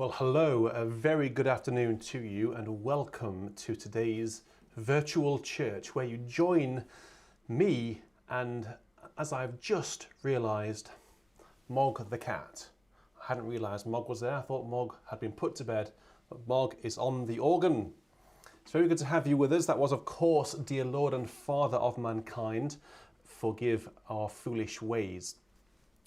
Well, hello, a very good afternoon to you and welcome to today's virtual church where you join me and, as I've just realised, Mog the cat. I hadn't realised Mog was there. I thought Mog had been put to bed, but Mog is on the organ. It's very good to have you with us. That was, of course, Dear Lord and Father of Mankind, forgive our foolish ways.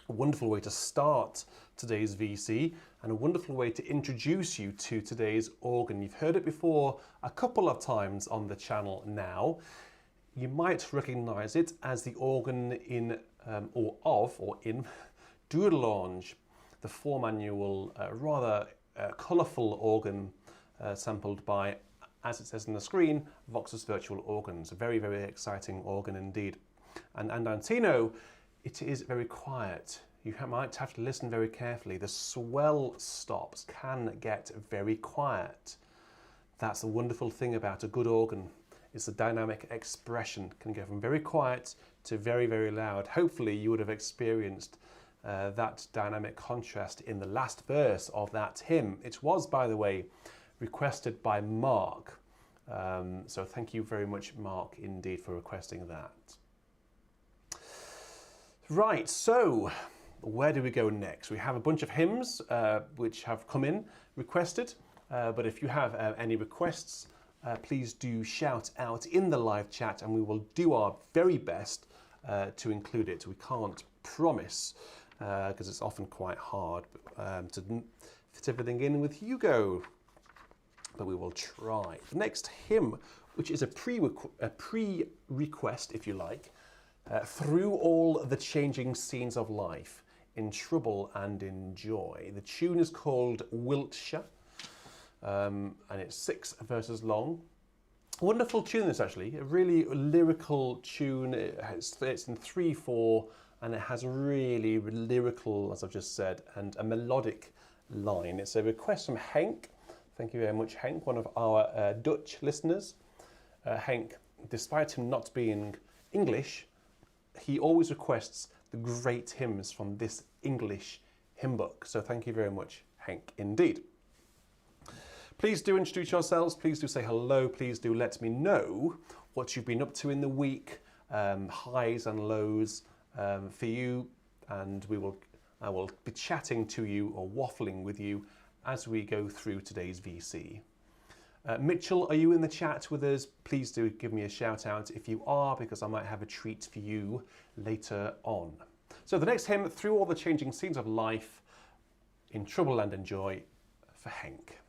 A wonderful way to start today's VC and a wonderful way to introduce you to today's organ. You've heard it before a couple of times on the channel now. You might recognise it as the organ in in Doodle-Orange, the four-manual, rather colourful organ sampled by, as it says on the screen, Vox's Virtual Organs. A very, very exciting organ indeed. And Andantino, it is very quiet. You might have to listen very carefully. The swell stops can get very quiet. That's the wonderful thing about a good organ. It's the dynamic expression. It can go from very quiet to very, very loud. Hopefully you would have experienced that dynamic contrast in the last verse of that hymn. It was, by the way, requested by Mark. So thank you very much, Mark, indeed, for requesting that. Right, so where do we go next? We have a bunch of hymns which have come in requested, but if you have any requests, please do shout out in the live chat and we will do our very best to include it. We can't promise because it's often quite hard to fit everything in with Hugo, but we will try. The next hymn, which is a pre-request, if you like, through all the changing scenes of life, in trouble and in joy. The tune is called Wilt, and it's 6 verses long. Wonderful tune this actually, a really lyrical tune. It's in 3/4 and it has really lyrical, as I've just said, and a melodic line. It's a request from Henk. Thank you very much, Henk, one of our Dutch listeners. Henk, despite him not being English, he always requests the great hymns from this English hymn book. So thank you very much, Henk, indeed. Please do introduce yourselves. Please do say hello. Please do let me know what you've been up to in the week, highs and lows for you. And I will be chatting to you or waffling with you as we go through today's VC. Mitchell, are you in the chat with us? Please do give me a shout out if you are, because I might have a treat for you later on. So the next hymn, Through All the Changing Scenes of Life, in Trouble and in Joy, for Henk.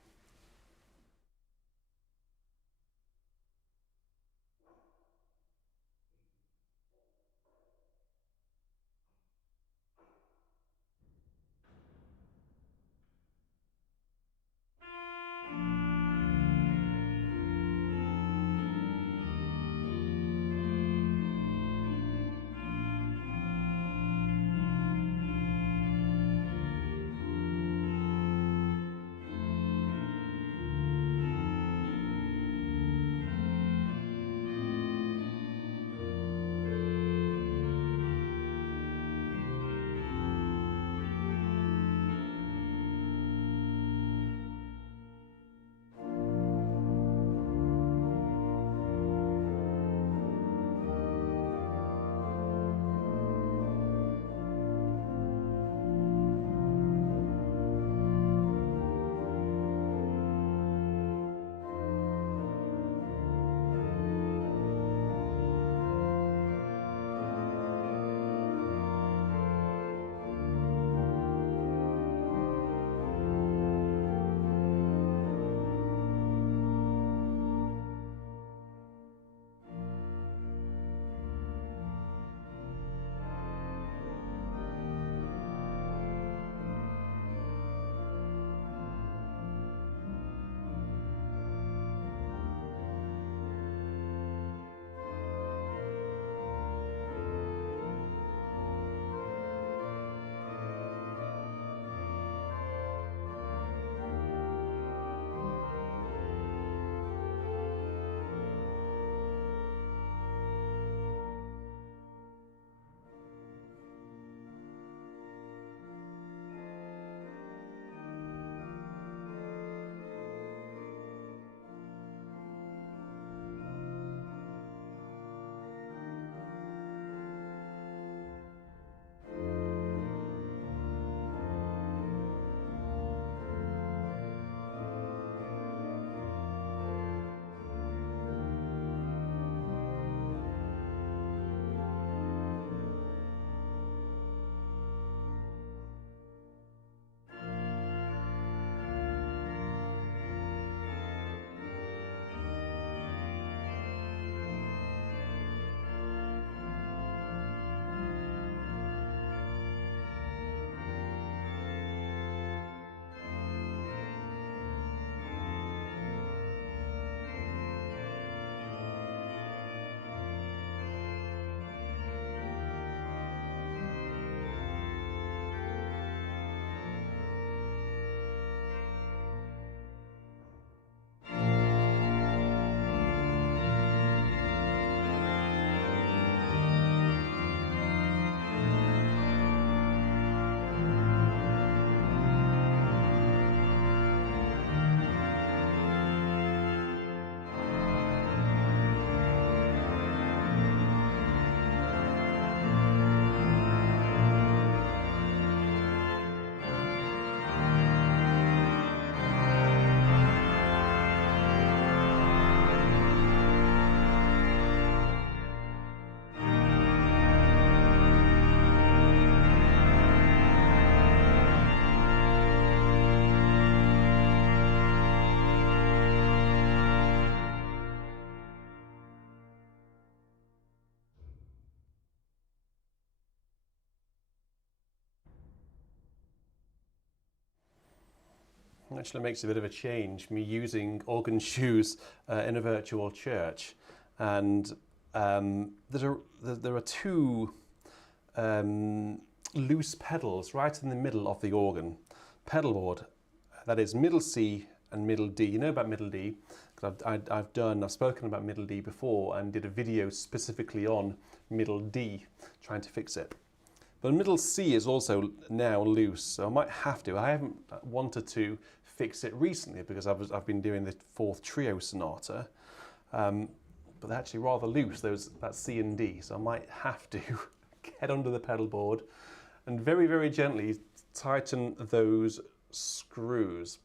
actually makes a bit of a change, me using organ shoes in a virtual church. And there are two loose pedals right in the middle of the organ pedal board. That is middle C and middle D. You know about middle D, because I've spoken about middle D before and did a video specifically on middle D, trying to fix it. But middle C is also now loose, so I might have to. I haven't wanted to fix it recently because I've been doing the fourth trio sonata, but they're actually rather loose, that C and D, so I might have to get under the pedal board and very, very gently tighten those screws.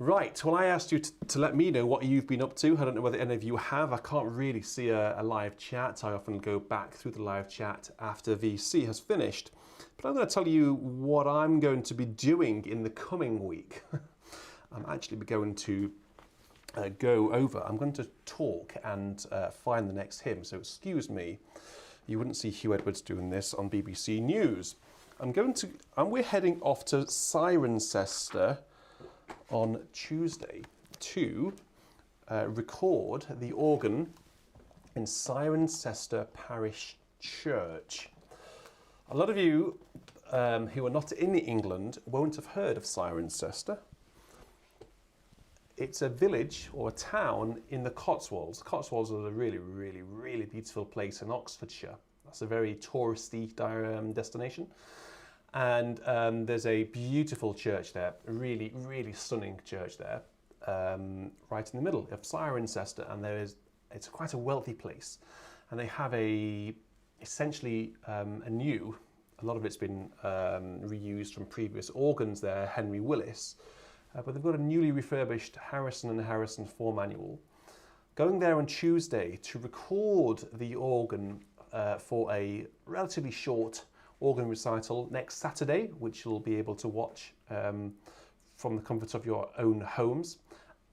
Right, well, I asked you to let me know what you've been up to. I don't know whether any of you have. I can't really see a live chat. I often go back through the live chat after VC has finished. But I'm going to tell you what I'm going to be doing in the coming week. I'm actually going to I'm going to talk and find the next hymn. So excuse me, you wouldn't see Hugh Edwards doing this on BBC News. We're heading off to Cirencester on Tuesday to record the organ in Cirencester Parish Church. A lot of you who are not in England won't have heard of Cirencester. It's a village or a town in the Cotswolds. The Cotswolds are a really, really, really beautiful place in Oxfordshire. That's a very touristy destination. And there's a beautiful church there, a really, really stunning church there, right in the middle of Cirencester. And it's quite a wealthy place. And they have essentially a lot of it's been reused from previous organs there, Henry Willis. But they've got a newly refurbished Harrison & Harrison 4 manual. Going there on Tuesday to record the organ for a relatively short organ recital next Saturday, which you'll be able to watch from the comfort of your own homes.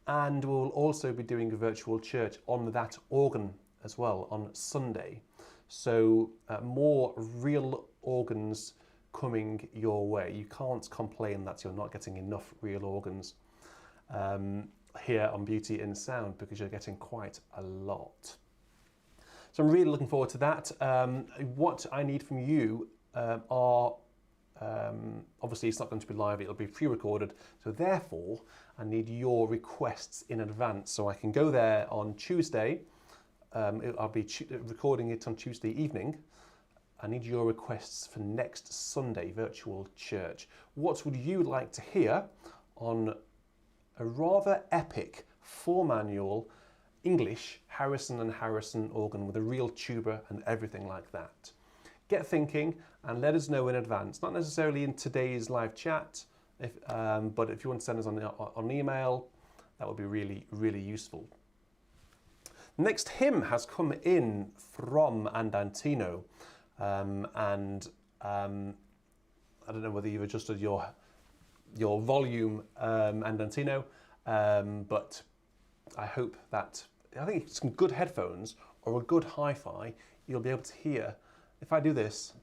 And we'll also be doing a virtual church on that organ as well on Sunday. So more real organs coming your way. You can't complain that you're not getting enough real organs here on Beauty in Sound, because you're getting quite a lot. So I'm really looking forward to that. What I need from you are, obviously it's not going to be live, it'll be pre-recorded, so therefore I need your requests in advance so I can go there on Tuesday. I'll be recording it on Tuesday evening. I need your requests for next Sunday virtual church. What would you like to hear on a rather epic 4-manual English Harrison & Harrison organ with a real tuba and everything like that? Get thinking and let us know in advance. Not necessarily in today's live chat, but if you want to send us on email, that would be really, really useful. Next hymn has come in from Andantino. I don't know whether you've adjusted your volume, Andantino, but I hope that, I think some good headphones or a good hi-fi, you'll be able to hear. If I do this,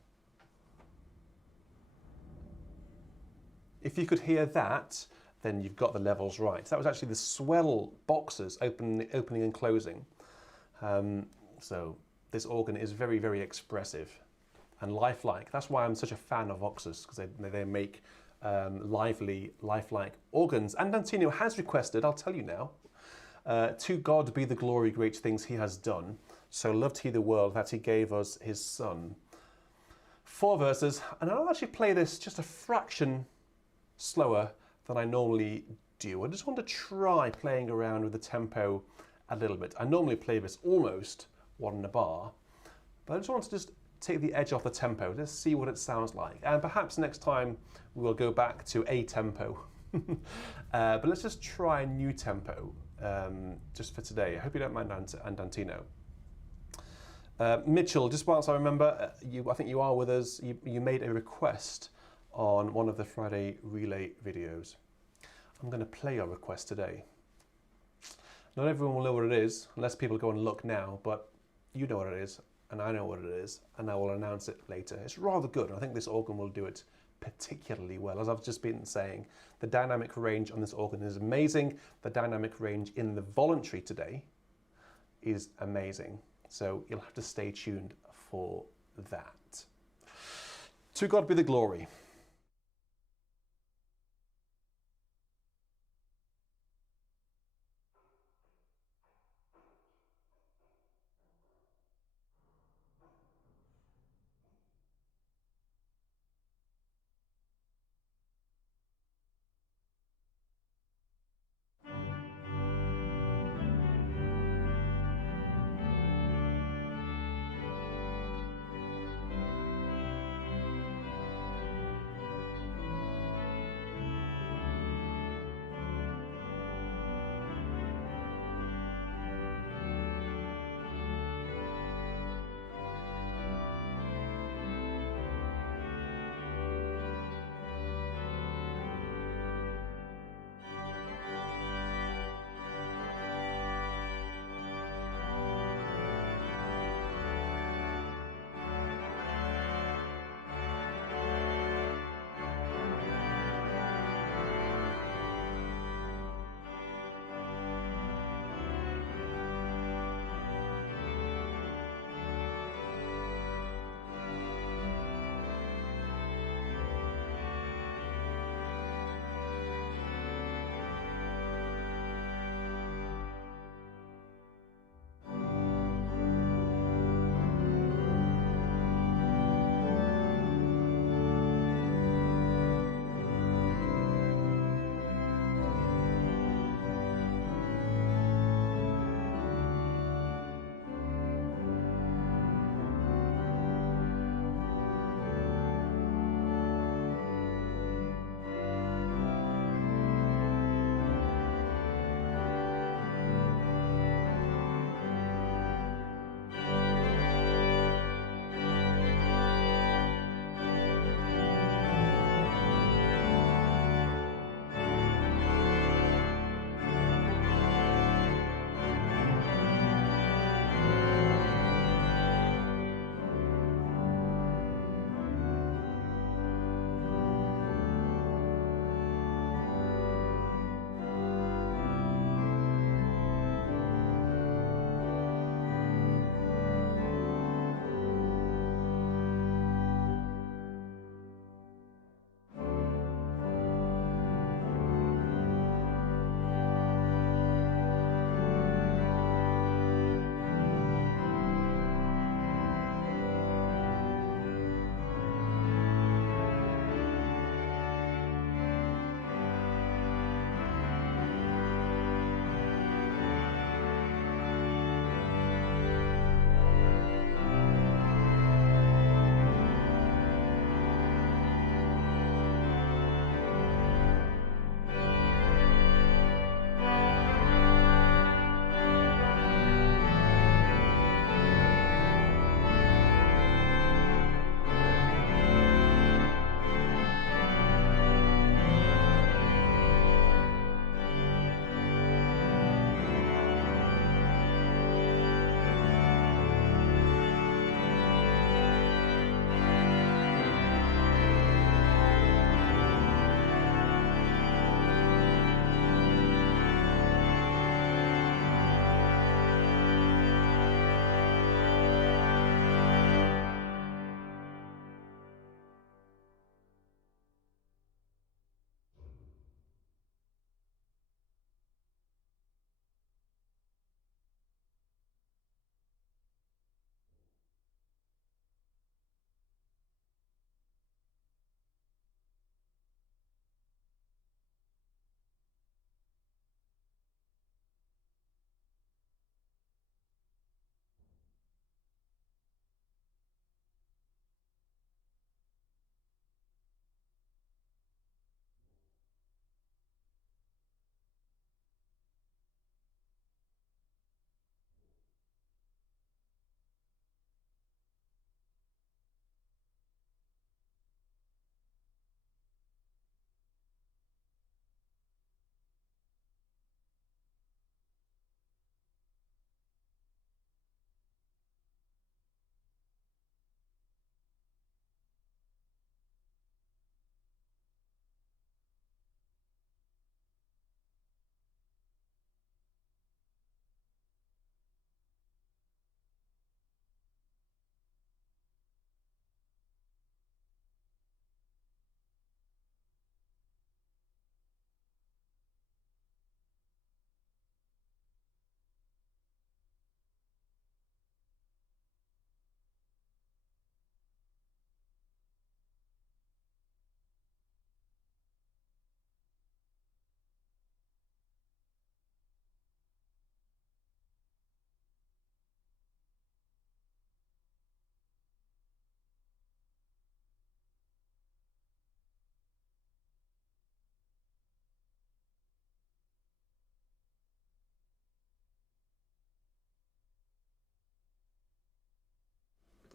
if you could hear that, then you've got the levels right. That was actually the swell boxes opening and closing. So this organ is very, very expressive and lifelike. That's why I'm such a fan of Voxes, because they make lively, lifelike organs. And Andantino has requested, I'll tell you now, to God be the glory, great things he has done. So loved he the world that he gave us his son. 4 verses, and I'll actually play this just a fraction slower than I normally do. I just want to try playing around with the tempo a little bit. I normally play this almost 1 bar, but I just want to take the edge off the tempo. Let's see what it sounds like. And perhaps next time we will go back to a tempo. But let's just try a new tempo just for today. I hope you don't mind, Andantino. Mitchell, just whilst I remember, I think you are with us, you made a request on one of the Friday Relay videos. I'm going to play your request today. Not everyone will know what it is, unless people go and look now, but you know what it is, and I know what it is, and I will announce it later. It's rather good, and I think this organ will do it particularly well. As I've just been saying, the dynamic range on this organ is amazing. The dynamic range in the voluntary today is amazing. So you'll have to stay tuned for that. To God be the glory.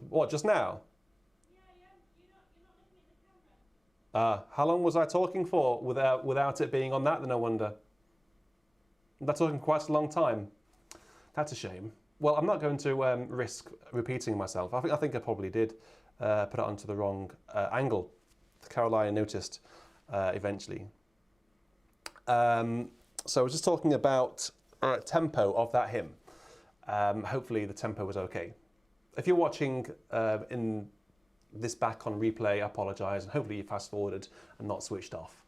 What, just now? How long was I talking for without it being on that, then I wonder? That's talking quite a long time. That's a shame. Well, I'm not going to risk repeating myself. I think I probably did put it onto the wrong angle. Caroline noticed eventually. So I was just talking about tempo of that hymn. Hopefully the tempo was okay. If you're watching in this back on replay, I apologise, and hopefully you fast forwarded and not switched off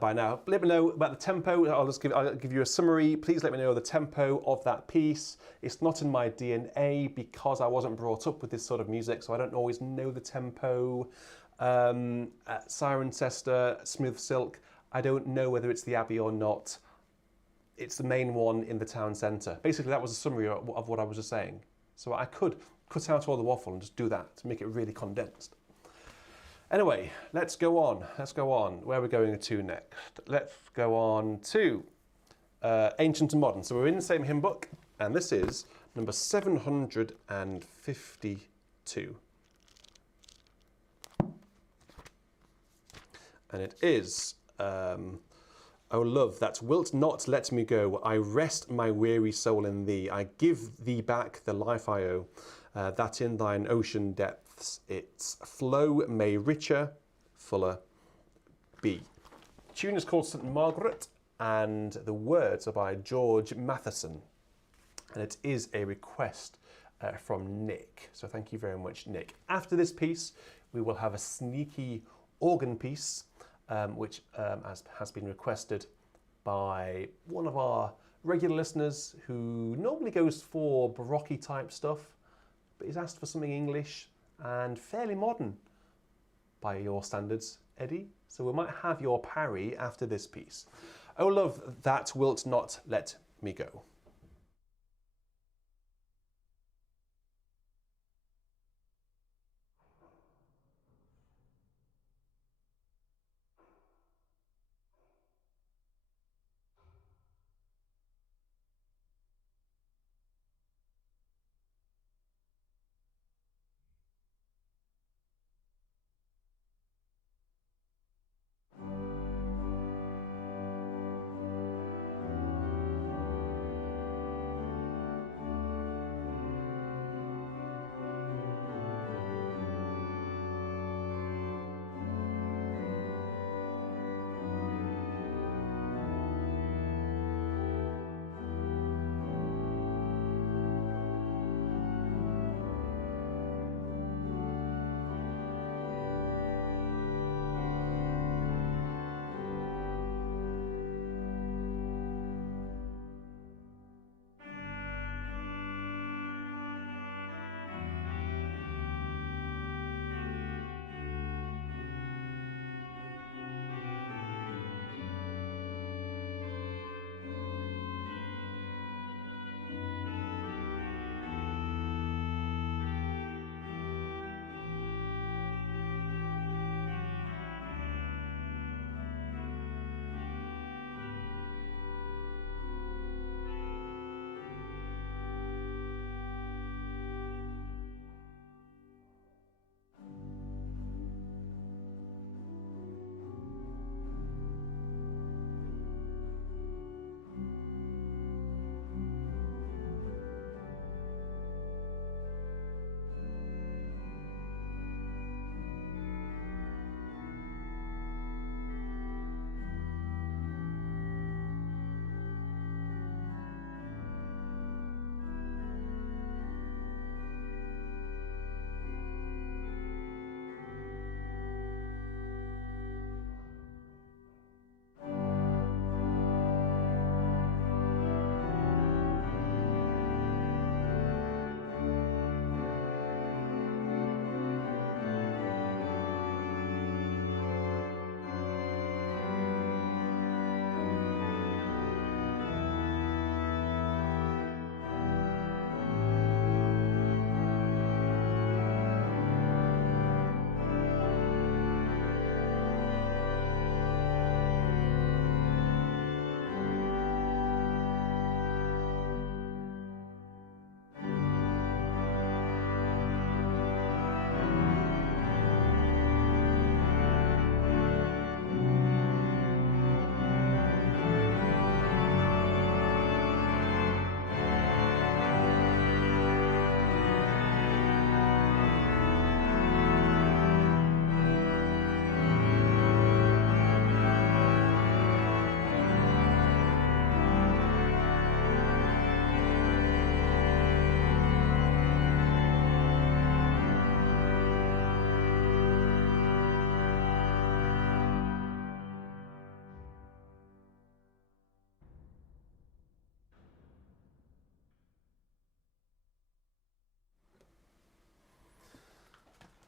by now. Let me know about the tempo. I'll give you a summary. Please let me know the tempo of that piece. It's not in my DNA because I wasn't brought up with this sort of music, so I don't always know the tempo. At Cirencester, Smooth Silk, I don't know whether it's the Abbey or not. It's the main one in the town centre. Basically, that was a summary of what I was just saying. So I could cut out all the waffle and just do that to make it really condensed. Anyway, let's go on. Let's go on. Where are we going to next? Let's go on to Ancient and Modern. So we're in the same hymn book, and this is number 752. And it is, O love, that wilt not let me go. I rest my weary soul in thee. I give thee back the life I owe, that in thine ocean depths its flow may richer, fuller be. The tune is called St. Margaret, and the words are by George Matheson. And it is a request from Nick. So thank you very much, Nick. After this piece, we will have a sneaky organ piece, which has been requested by one of our regular listeners who normally goes for Baroque type stuff, but he's asked for something English and fairly modern by your standards, Eddie. So we might have your Parry after this piece. O love, that wilt not let me go.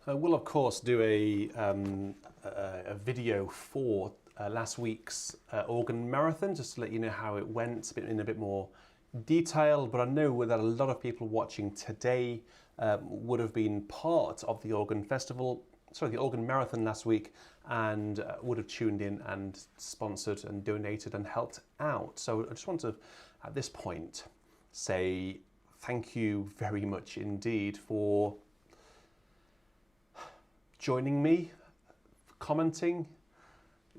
I will, of course, do a video for last week's organ marathon, just to let you know how it went in a bit more detail. But I know that a lot of people watching today would have been part of the organ festival, the organ marathon last week, and would have tuned in and sponsored and donated and helped out. So I just want to, at this point, say thank you very much indeed for joining me, commenting.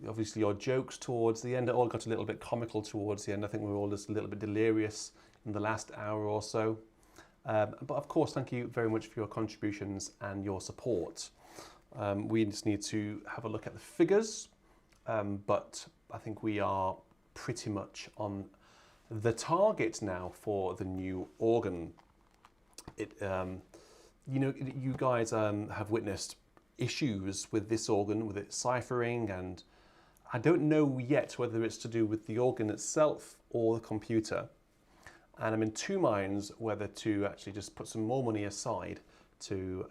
Obviously your jokes towards the end, it all got a little bit comical towards the end. I think we were all just a little bit delirious in the last hour or so. But of course, thank you very much for your contributions and your support. We just need to have a look at the figures, but I think we are pretty much on the target now for the new organ. You guys have witnessed issues with this organ, with its ciphering, and I don't know yet whether it's to do with the organ itself or the computer. And I'm in two minds whether to actually just put some more money aside to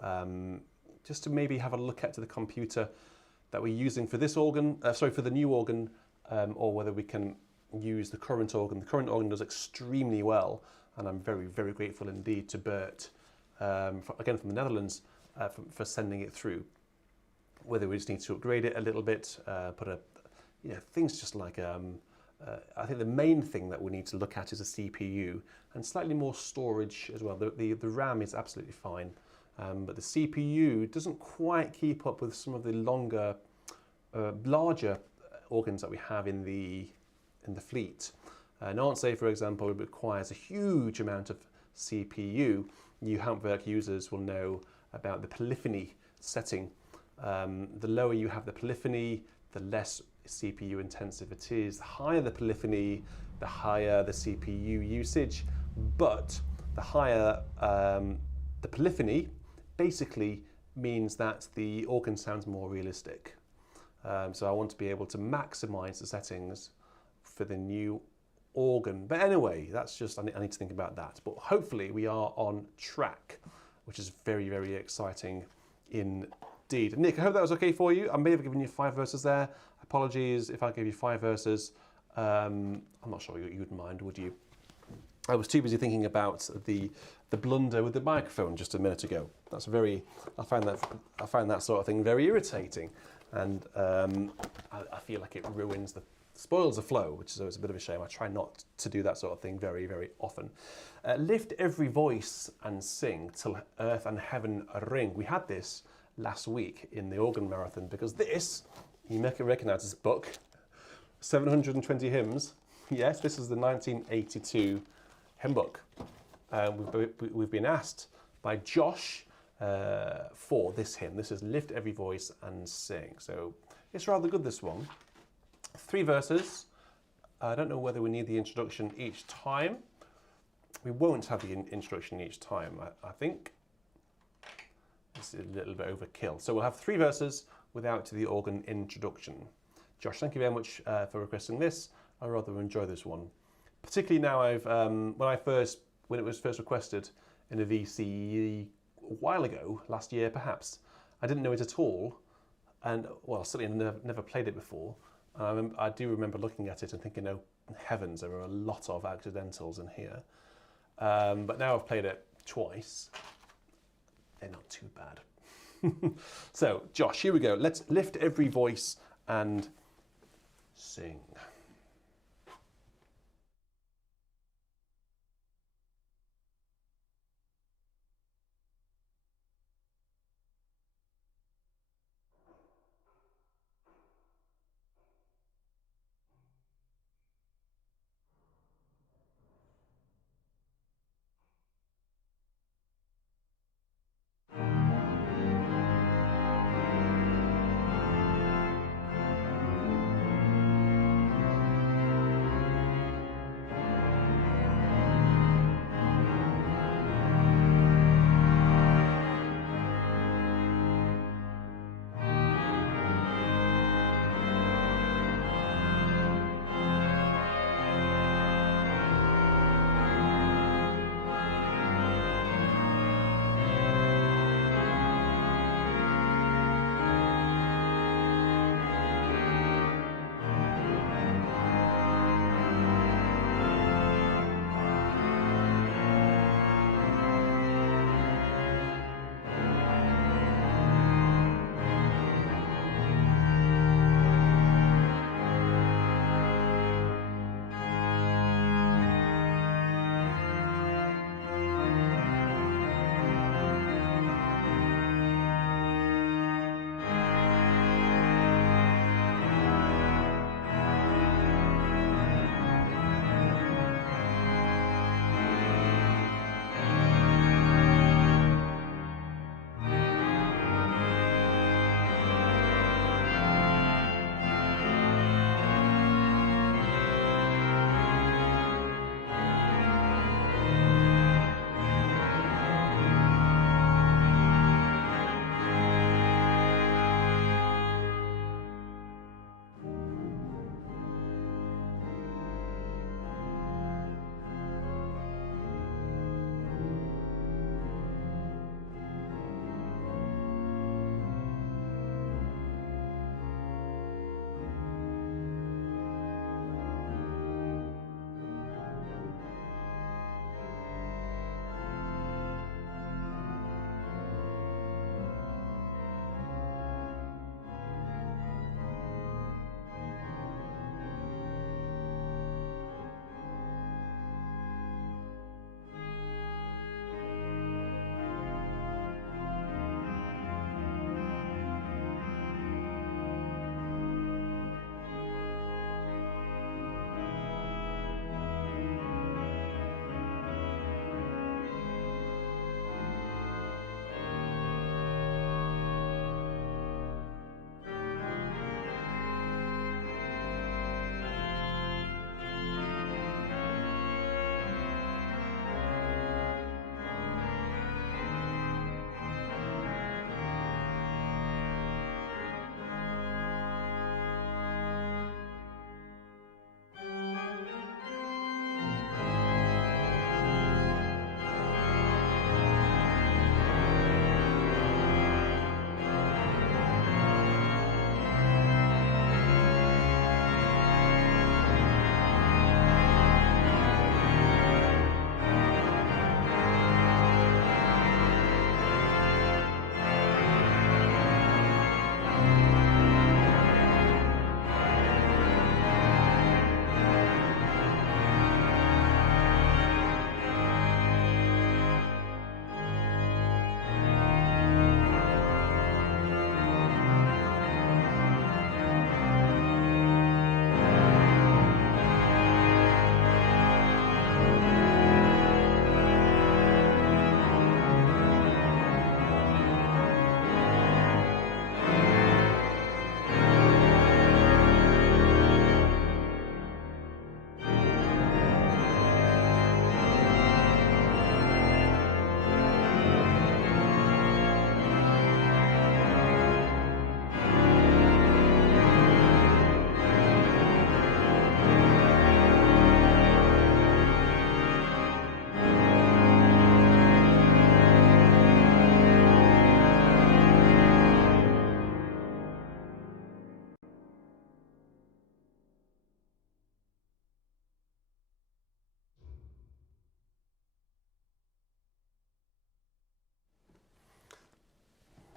just to maybe have a look at the computer that we're using for this organ, for the new organ, or whether we can use the current organ. The current organ does extremely well, and I'm very, very grateful indeed to Bert, again from the Netherlands, for sending it through. Whether we just need to upgrade it a little bit, things just like, I think the main thing that we need to look at is a CPU and slightly more storage as well. The RAM is absolutely fine, but the CPU doesn't quite keep up with some of the larger organs that we have in the fleet. Nancy, for example, requires a huge amount of CPU. You Handwerk users will know about the polyphony setting. The lower you have the polyphony, the less CPU intensive it is. The higher the polyphony, the higher the CPU usage. But the higher the polyphony basically means that the organ sounds more realistic. So I want to be able to maximize the settings for the new organ. But anyway, that's just, I need to think about that. But hopefully we are on track, which is very, very exciting indeed. Nick, I hope that was okay for you. I may have given you 5 verses there. Apologies if I gave you 5 verses. I'm not sure you would mind, would you? I was too busy thinking about the blunder with the microphone just a minute ago. That's I find that sort of thing very irritating, and I feel like it spoils the flow, which is always a bit of a shame. I try not to do that sort of thing very, very often. Lift every voice and sing till earth and heaven ring. We had this last week in the organ marathon because this, you may recognize this book, 720 hymns. Yes, this is the 1982 hymn book. We've been asked by Josh for this hymn. This is Lift Every Voice and Sing. So it's rather good, this one. 3 verses. I don't know whether we need the introduction each time. We won't have the introduction each time, I think. This is a little bit overkill. So we'll have 3 verses without the organ introduction. Josh, thank you very much for requesting this. I rather enjoy this one. Particularly now when it was first requested in a VCE a while ago, last year perhaps, I didn't know it at all. And well, certainly never played it before. I do remember looking at it and thinking, oh heavens, there are a lot of accidentals in here. But now I've played it twice. They're not too bad. So, Josh, here we go. Let's lift every voice and sing.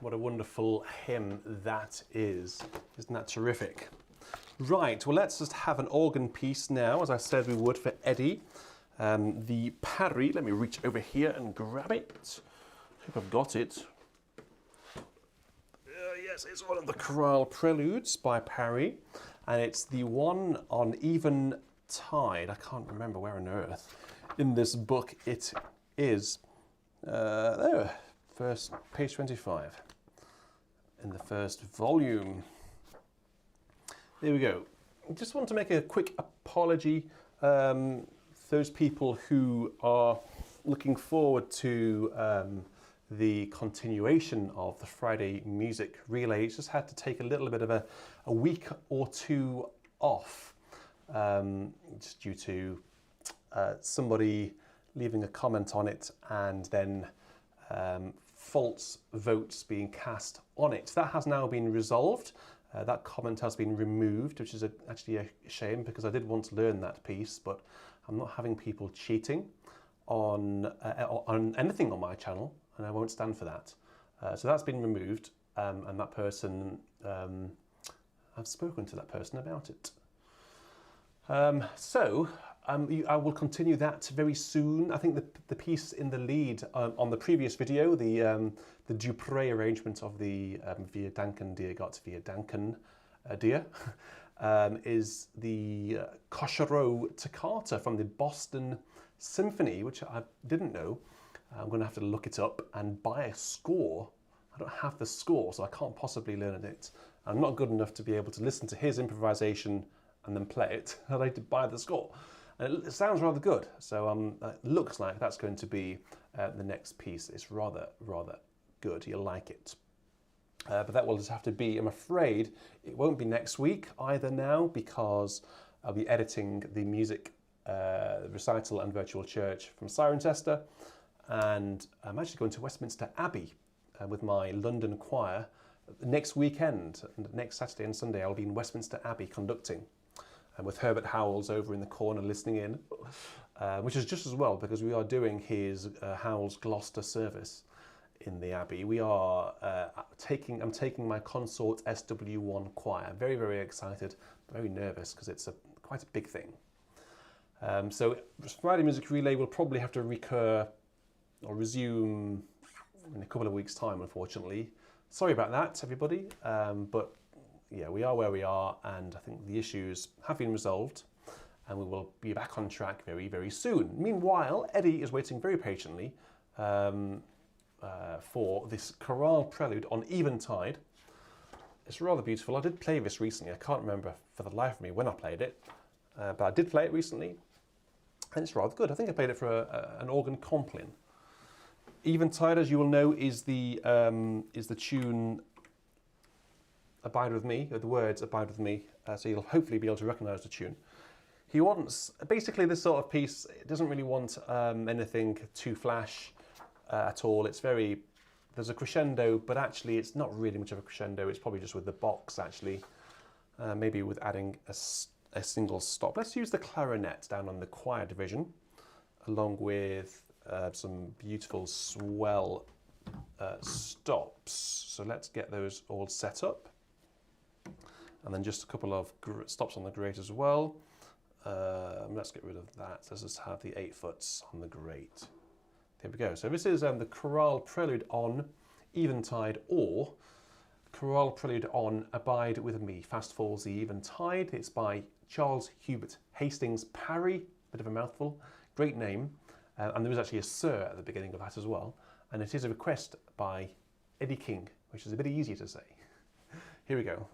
What a wonderful hymn that is. Isn't that terrific? Right, well, let's just have an organ piece now, as I said we would for Eddie. The Parry, let me reach over here and grab it. Hope I've got it. Yes, it's one of the Chorale Preludes by Parry, and it's the one on Eventide. I can't remember where on earth in this book it is. There, first page 25 in the first volume. There we go. I just want to make a quick apology for those people who are looking forward to the continuation of the Friday music relay. Just had to take a little bit of a week or two off, just due to somebody leaving a comment on it and then false votes being cast on it. That has now been resolved. That comment has been removed, which is actually a shame, because I did want to learn that piece, but I'm not having people cheating on anything on my channel, and I won't stand for that. So that's been removed, and that person, I've spoken to that person about it. I will continue that very soon. I think the piece in the lead on the previous video, the Dupré arrangement of the Wir danken dir Gott, wir danken dir, is the Chorale Toccata from the Boston Symphony, which I didn't know. I'm going to have to look it up and buy a score. I don't have the score, so I can't possibly learn it. I'm not good enough to be able to listen to his improvisation and then play it. I need to buy the score. And it sounds rather good, so it looks like that's going to be the next piece. It's rather good. You'll like it. But that will just have to be, I'm afraid, it won't be next week either now, because I'll be editing the music recital and virtual church from Cirencester, and I'm actually going to Westminster Abbey with my London choir next weekend. Next Saturday and Sunday I'll be in Westminster Abbey conducting, and with Herbert Howells over in the corner listening in, which is just as well, because we are doing his Howells Gloucester service in the Abbey. We are I'm taking my consort SW1 choir. Very excited, very nervous, because it's quite a big thing. So Friday Music Relay will probably have to recur or resume in a couple of weeks' time, unfortunately. Sorry about that, everybody, but yeah, we are where we are, and I think the issues have been resolved, and we will be back on track very soon. Meanwhile, Eddie is waiting very patiently for this chorale prelude on Eventide. It's rather beautiful. I did play this recently. I can't remember for the life of me when I played it, but I did play it recently, and it's rather good. I think I played it for an organ complin. Eventide, as you will know, is the tune Abide With Me, or the words Abide With Me, so you'll hopefully be able to recognise the tune. He wants, basically this sort of piece, it doesn't really want anything too flash at all. It's very, there's a crescendo, but actually it's not really much of a crescendo. It's probably just with the box, actually, maybe with adding a single stop. Let's use the clarinet down on the choir division, along with some beautiful swell stops. So let's get those all set up. And then just a couple of stops on the grate as well. Let's get rid of that. Let's just have the 8 foots on the grate. There we go. So this is the Chorale Prelude on Eventide, or Chorale Prelude on Abide With Me, Fast Falls the Eventide. It's by Charles Hubert Hastings Parry, bit of a mouthful, great name. And there was actually a Sir at the beginning of that as well. And it is a request by Eddie King, which is a bit easier to say. Here we go.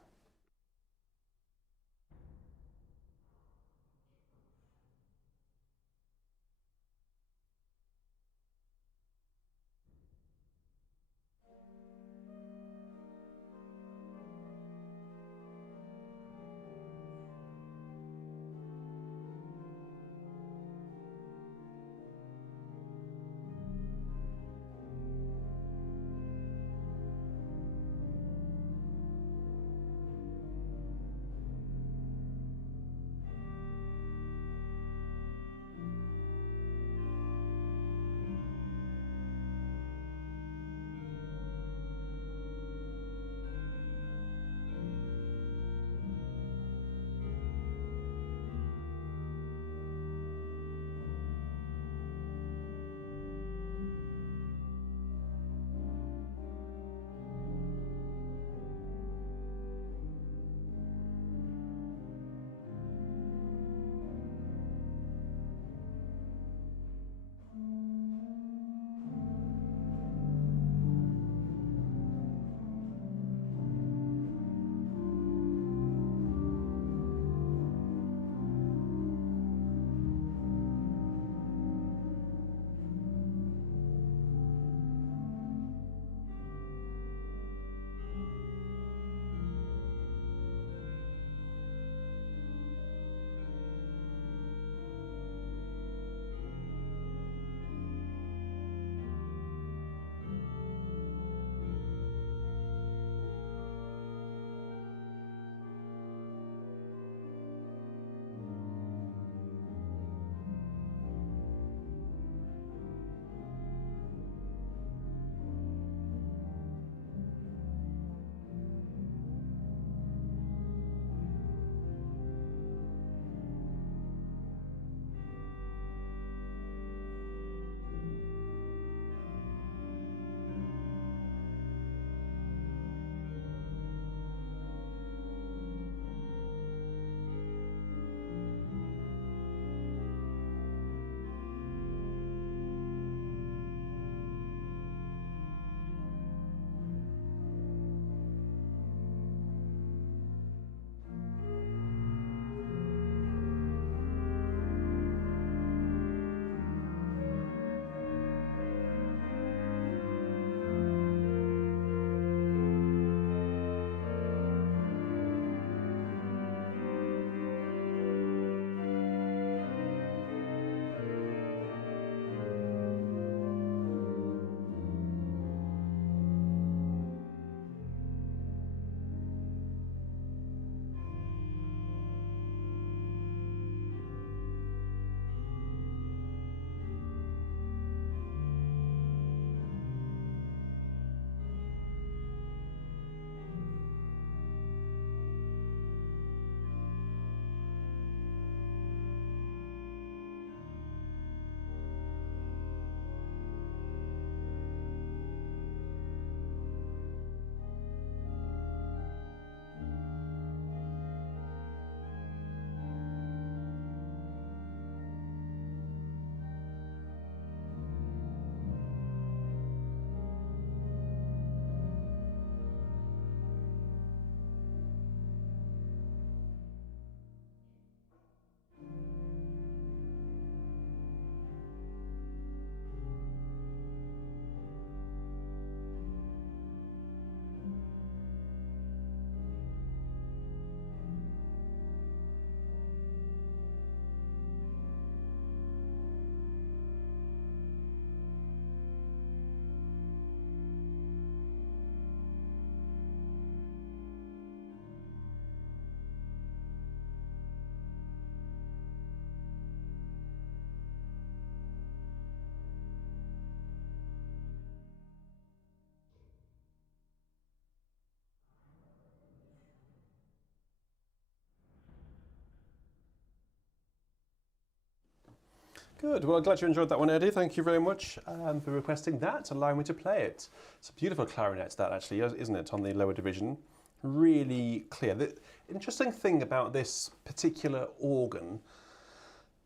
Good. Well, I'm glad you enjoyed that one, Eddie. Thank you very much for requesting that, allowing me to play it. It's a beautiful clarinet, that actually, isn't it, on the lower division? Really clear. The interesting thing about this particular organ,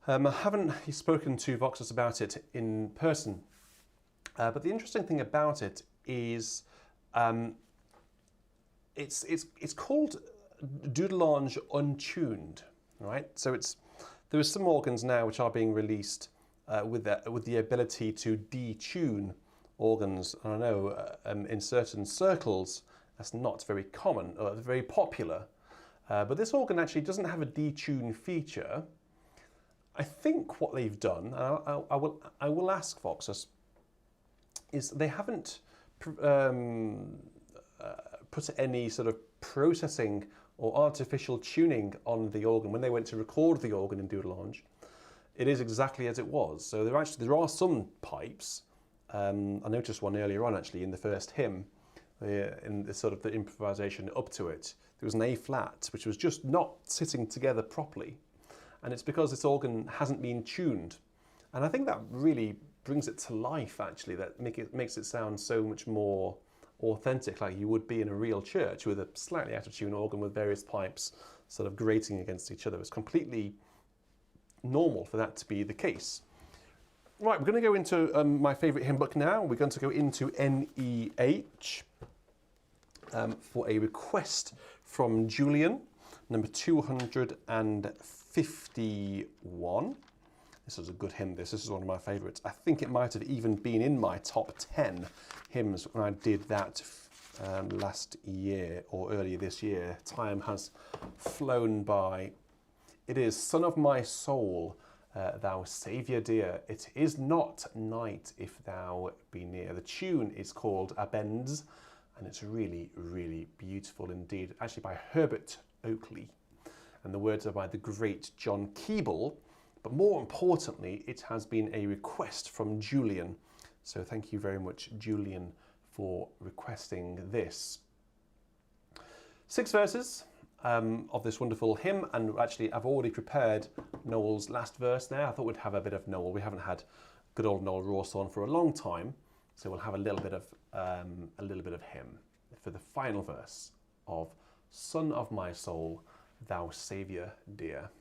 I haven't spoken to Voxus about it in person, but the interesting thing about it is it's called Dudelange Untuned, right? So there are some organs now which are being released with the ability to detune organs. I know in certain circles that's not very common or very popular, but this organ actually doesn't have a detune feature. I think what they've done, and I will ask Voxus, is they haven't put any sort of processing or artificial tuning on the organ. When they went to record the organ in Dudelange, it is exactly as it was. So there are some pipes. I noticed one earlier on actually in the first hymn, in the sort of the improvisation up to it. There was an A flat which was just not sitting together properly, and it's because this organ hasn't been tuned. And I think that really brings it to life actually. That makes it sound so much more authentic, like you would be in a real church with a slightly out of tune organ with various pipes sort of grating against each other. It's completely normal for that to be the case. Right, we're going to go into my favourite hymn book now. We're going to go into NEH for a request from Julian, number 251. This is a good hymn, this is one of my favourites. I think it might have even been in my top 10 hymns when I did that last year or earlier this year. Time has flown by. It is Son of my soul, thou Saviour dear. It is not night if thou be near. The tune is called Abends, and it's really, really beautiful indeed. Actually by Herbert Oakley, and the words are by the great John Keble. But more importantly, it has been a request from Julian. So thank you very much, Julian, for requesting this. 6 verses of this wonderful hymn, and actually I've already prepared Noel's last verse now. I thought we'd have a bit of Noel. We haven't had good old Noel Rawson for a long time, so we'll have a little bit of hymn for the final verse of Son of my soul, thou Saviour dear.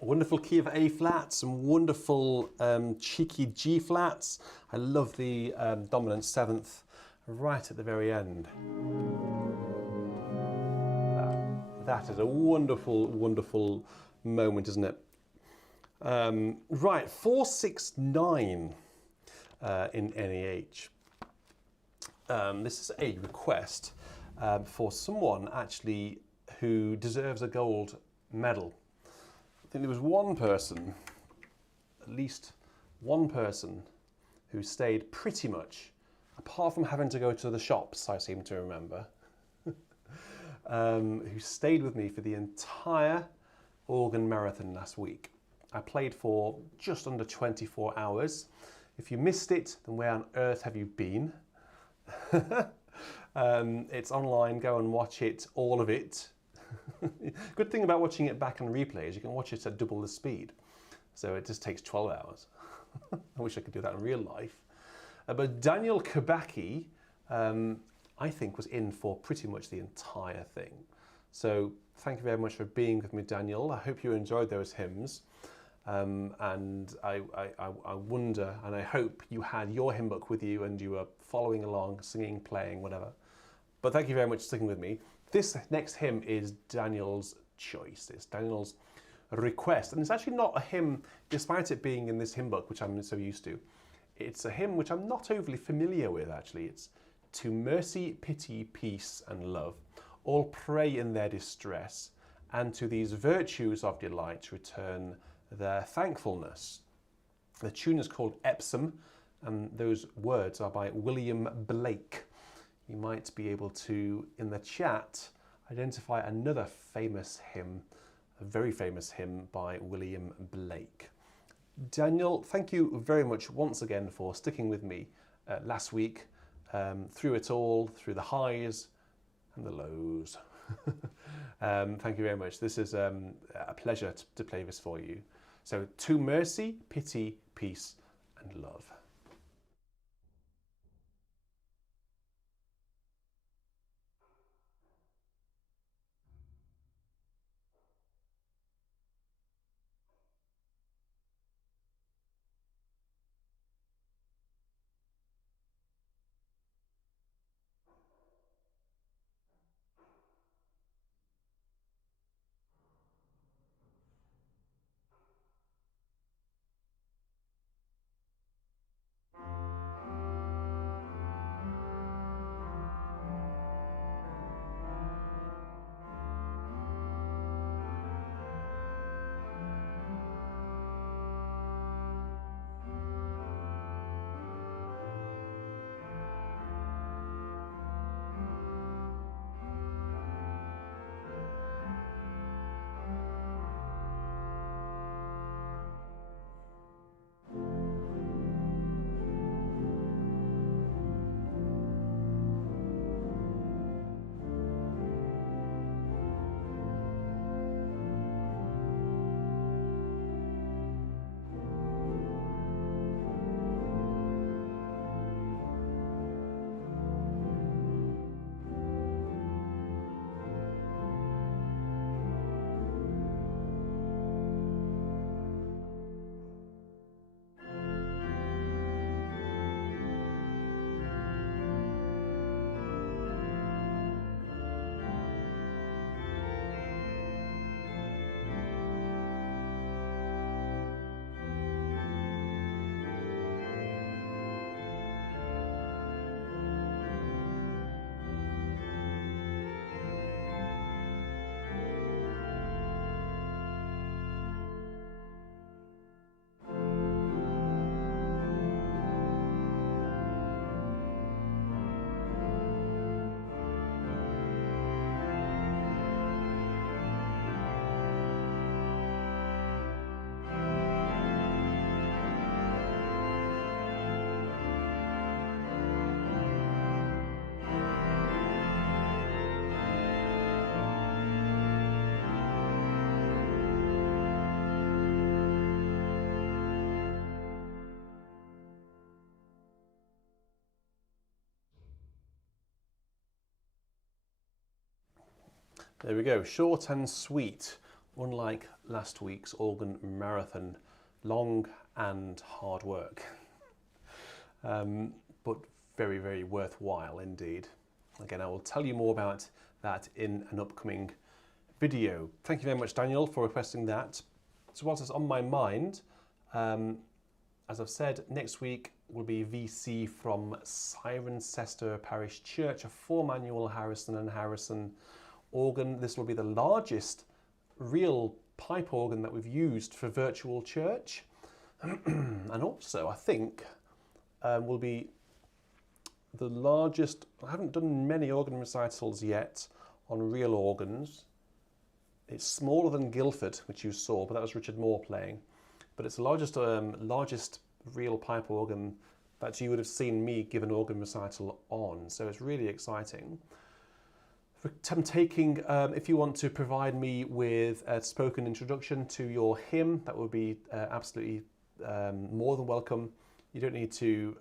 Wonderful key of A flat, some wonderful cheeky G flats. I love the dominant seventh right at the very end. That is a wonderful, wonderful moment, isn't it? Right, 469 in NEH. This is a request for someone actually who deserves a gold medal. I think there was one person, at least one person, who stayed pretty much, apart from having to go to the shops, I seem to remember, who stayed with me for the entire organ marathon last week. I played for just under 24 hours. If you missed it, then where on earth have you been? It's online, go and watch it, all of it. Good thing about watching it back on replay is you can watch it at double the speed. So it just takes 12 hours. I wish I could do that in real life. But Daniel Kabaki, I think, was in for pretty much the entire thing. So thank you very much for being with me, Daniel. I hope you enjoyed those hymns. And I wonder, and I hope you had your hymn book with you and you were following along, singing, playing, whatever. But thank you very much for sticking with me. This next hymn is Daniel's choice. It's Daniel's request. And it's actually not a hymn, despite it being in this hymn book, which I'm so used to. It's a hymn which I'm not overly familiar with, actually. It's to mercy, pity, peace, and love. All pray in their distress, and to these virtues of delight return their thankfulness. The tune is called Epsom, and those words are by William Blake. You might be able to, in the chat, identify another famous hymn, a very famous hymn by William Blake. Daniel, thank you very much once again for sticking with me last week, through it all, through the highs and the lows. Thank you very much. This is a pleasure to play this for you. So, to mercy, pity, peace, and love. There we go, short and sweet. unlike last week's organ marathon, long and hard work, but very, very worthwhile indeed. Again, I will tell you more about that in an upcoming video. Thank you very much, Daniel, for requesting that. So whilst it's on my mind, as I've said, next week will be VC from Cirencester Parish Church, a 4-manual Harrison and Harrison organ. This will be the largest real pipe organ that we've used for virtual church. And also, I think, will be the largest. I haven't done many organ recitals yet on real organs. It's smaller than Guildford, which you saw, but that was Richard Moore playing. But it's the largest real pipe organ that you would have seen me give an organ recital on. So it's really exciting. I'm taking, if you want to provide me with a spoken introduction to your hymn, that would be absolutely more than welcome. You don't need to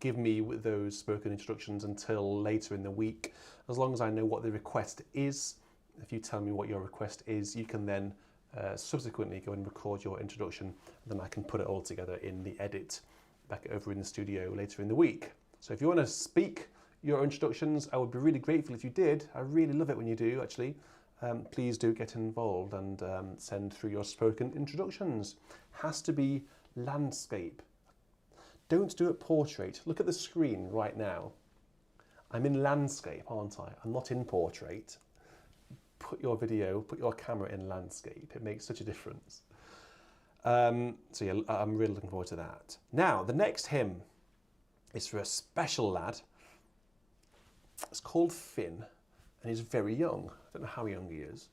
give me those spoken introductions until later in the week. As long as I know what the request is, if you tell me what your request is, you can then subsequently go and record your introduction, and then I can put it all together in the edit back over in the studio later in the week. So if you want to speak your introductions, I would be really grateful if you did. I really love it when you do, actually. Please do get involved and send through your spoken introductions. Has to be landscape. Don't do it portrait. Look at the screen right now. I'm in landscape, aren't I? I'm not in portrait. Put your camera in landscape. It makes such a difference. So yeah, I'm really looking forward to that. Now, the next hymn is for a special lad. It's called Finn, and he's very young. I don't know how young he is,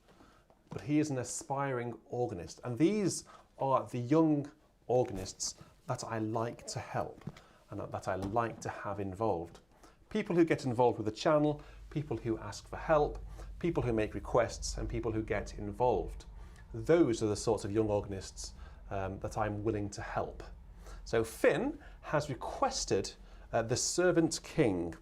but he is an aspiring organist. And these are the young organists that I like to help and that I like to have involved. People who get involved with the channel, people who ask for help, people who make requests, and people who get involved. Those are the sorts of young organists that I'm willing to help. So Finn has requested The Servant King.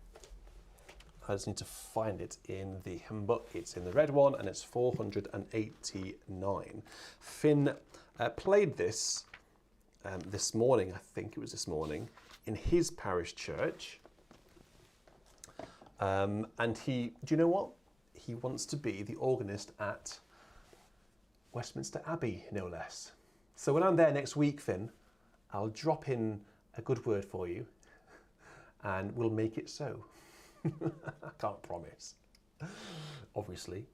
I just need to find it in the hymn book. It's in the red one, and it's 489. Finn played this this morning, I think it was this morning, in his parish church. And do you know what? He wants to be the organist at Westminster Abbey, no less. So when I'm there next week, Finn, I'll drop in a good word for you, and we'll make it so. I can't promise, obviously.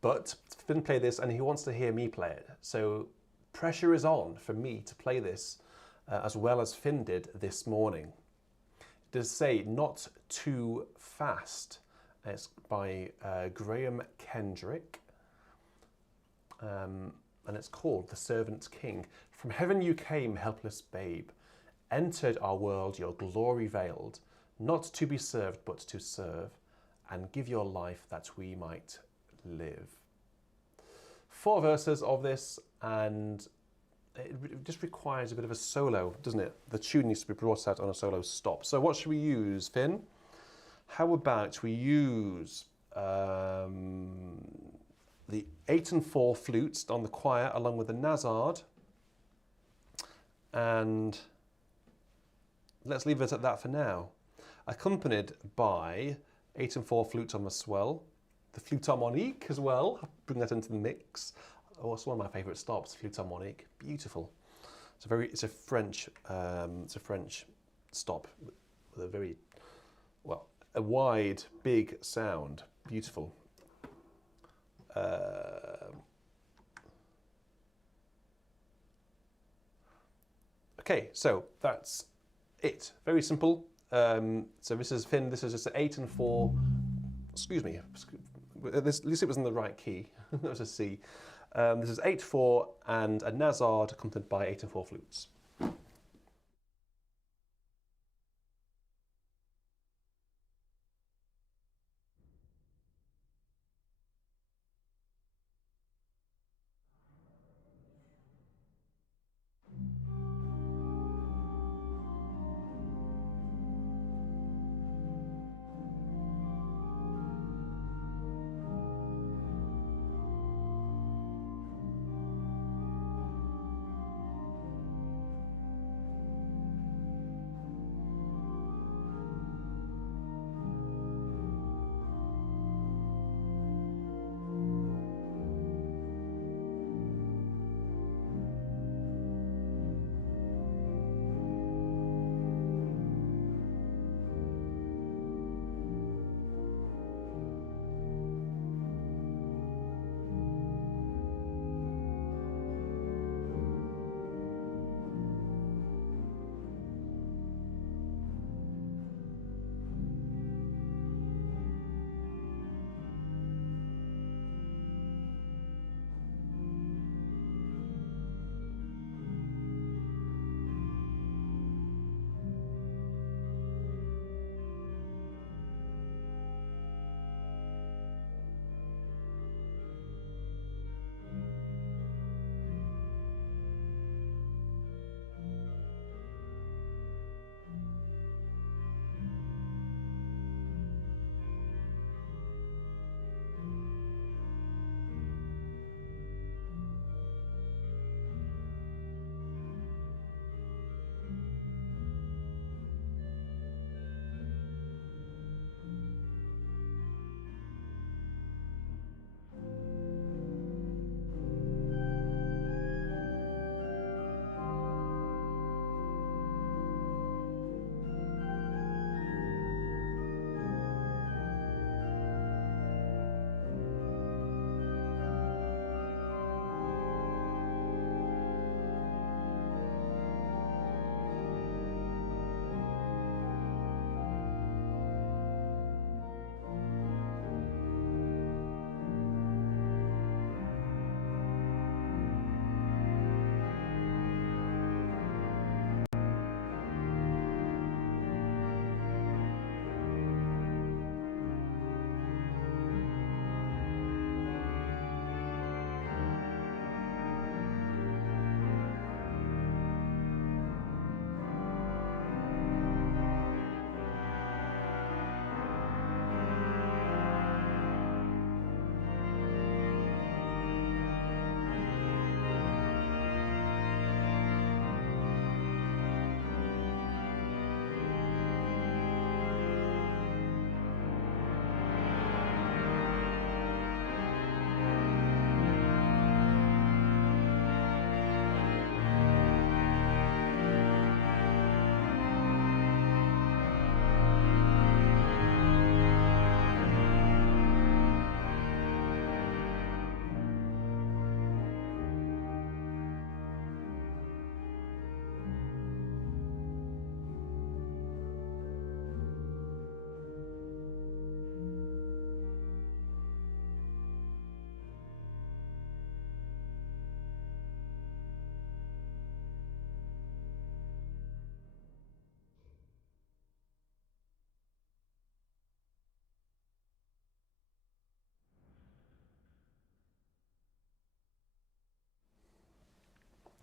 But Finn played this, and he wants to hear me play it. So pressure is on for me to play this as well as Finn did this morning. It does say Not Too Fast. It's by Graham Kendrick. And it's called The Servant King. From heaven you came, helpless babe. Entered our world, your glory veiled. Not to be served, but to serve. And give your life that we might live. 4 verses of this, and it just requires a bit of a solo, doesn't it? The tune needs to be brought out on a solo stop. So what should we use, Finn? How about we use the 8 and 4 flutes on the choir along with the Nazard, and let's leave it at that for now. Accompanied by 8 and 4 flutes on the swell, the flute harmonique as well. I'll bring that into the mix. Oh, it's one of my favourite stops, flute harmonique. Beautiful. It's a French stop with a very, well, a wide, big sound. Beautiful. Okay, so that's it. Very simple. So this is Finn. This is just an 8 and 4. Excuse me. At least it was in the right key. That was a C. This is 8/4 and a Nazard accompanied by 8 and 4 flutes.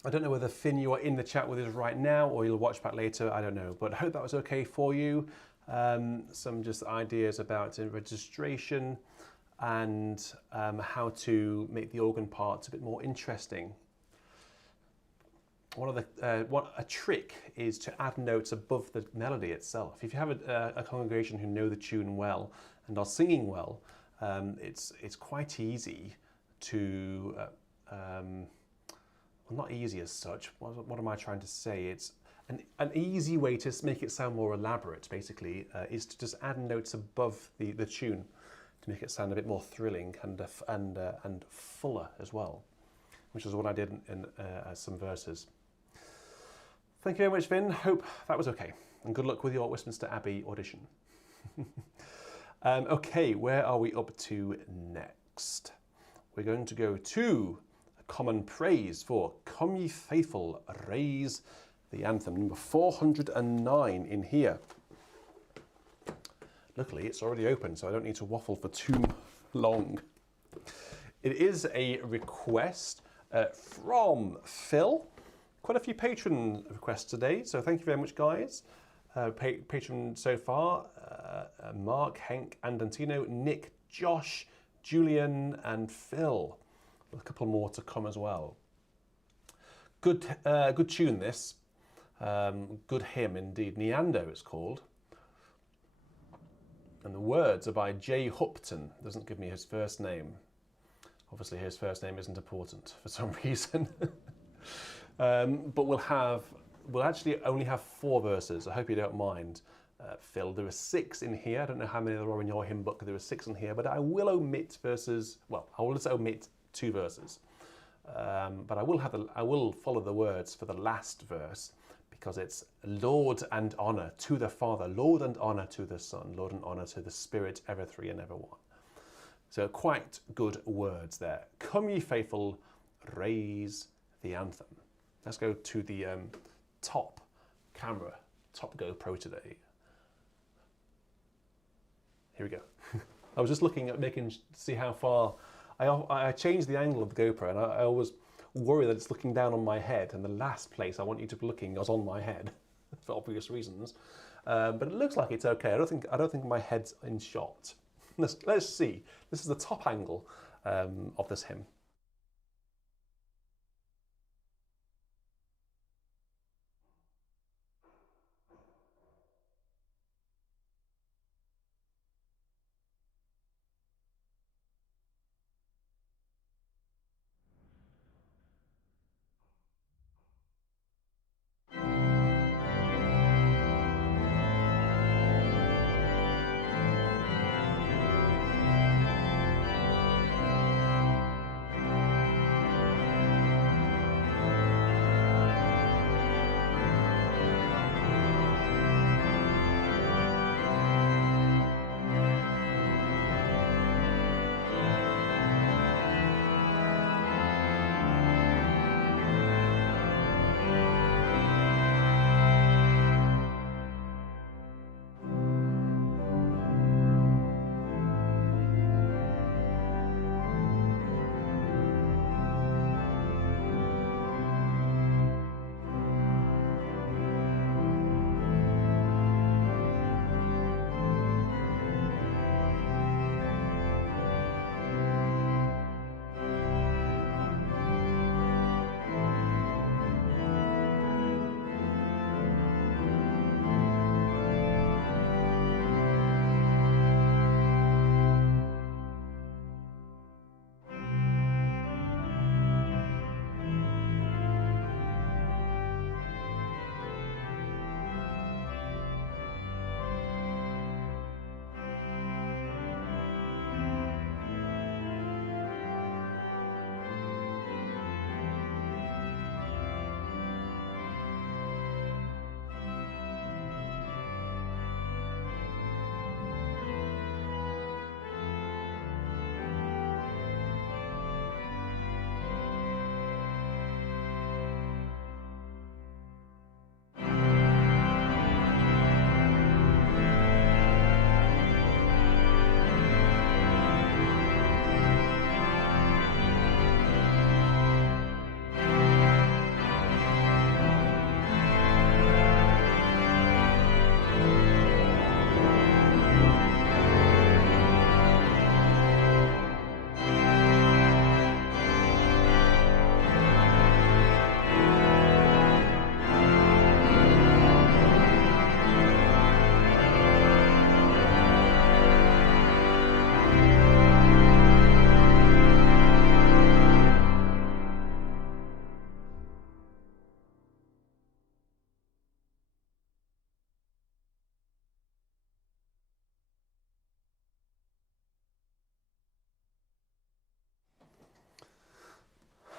I don't know whether Finn, you are in the chat with us right now or you'll watch back later, I don't know, but I hope that was okay for you. Some just ideas about registration and how to make the organ parts a bit more interesting. A trick is to add notes above the melody itself. If you have a congregation who know the tune well and are singing well, it's quite easy to, well, not easy as such. What am I trying to say? It's an easy way to make it sound more elaborate, basically, is to just add notes above the tune to make it sound a bit more thrilling and fuller as well, which is what I did in some verses. Thank you very much, Finn. Hope that was okay. And good luck with your Westminster Abbey audition. Okay, where are we up to next? We're going to go to a common praise for Come Ye Faithful, Raise the Anthem, number 409 in here. Luckily, it's already open, so I don't need to waffle for too long. It is a request from Phil. Quite a few patron requests today, so thank you very much, guys. Patron so far, Mark, Henk, Andantino, Nick, Josh, Julian, and Phil. A couple more to come as well. Good tune, this. Good hymn indeed. Neander it's called. And the words are by Jay Hupton. Doesn't give me his first name. Obviously his first name isn't important for some reason. But we'll actually only have 4 verses. I hope you don't mind, Phil. There are 6 in here. I don't know how many there are in your hymn book. There are 6 in here, but I will omit verses. Well, I will just omit 2 verses. But I will follow the words for the last verse, because it's Lord and honour to the Father, Lord and honour to the Son, Lord and honour to the Spirit, ever three and ever one. So quite good words there. Come ye faithful, raise the anthem. Let's go to the top camera, top GoPro today. Here we go. I was just looking at see how far. I changed the angle of the GoPro, and I always worry that it's looking down on my head, and the last place I want you to be looking is on my head, for obvious reasons. But it looks like it's okay. I don't think my head's in shot. Let's see. This is the top angle of this hymn.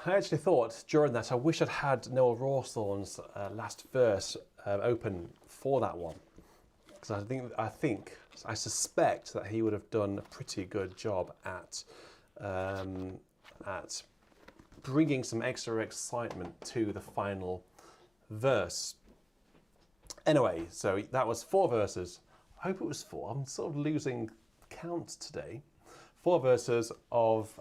I actually thought during that, I wish I'd had Noel Rawsthorne's last verse open for that one. Because I suspect that he would have done a pretty good job at bringing some extra excitement to the final verse. Anyway, so that was 4 verses. I hope it was 4. I'm sort of losing count today. 4 verses of,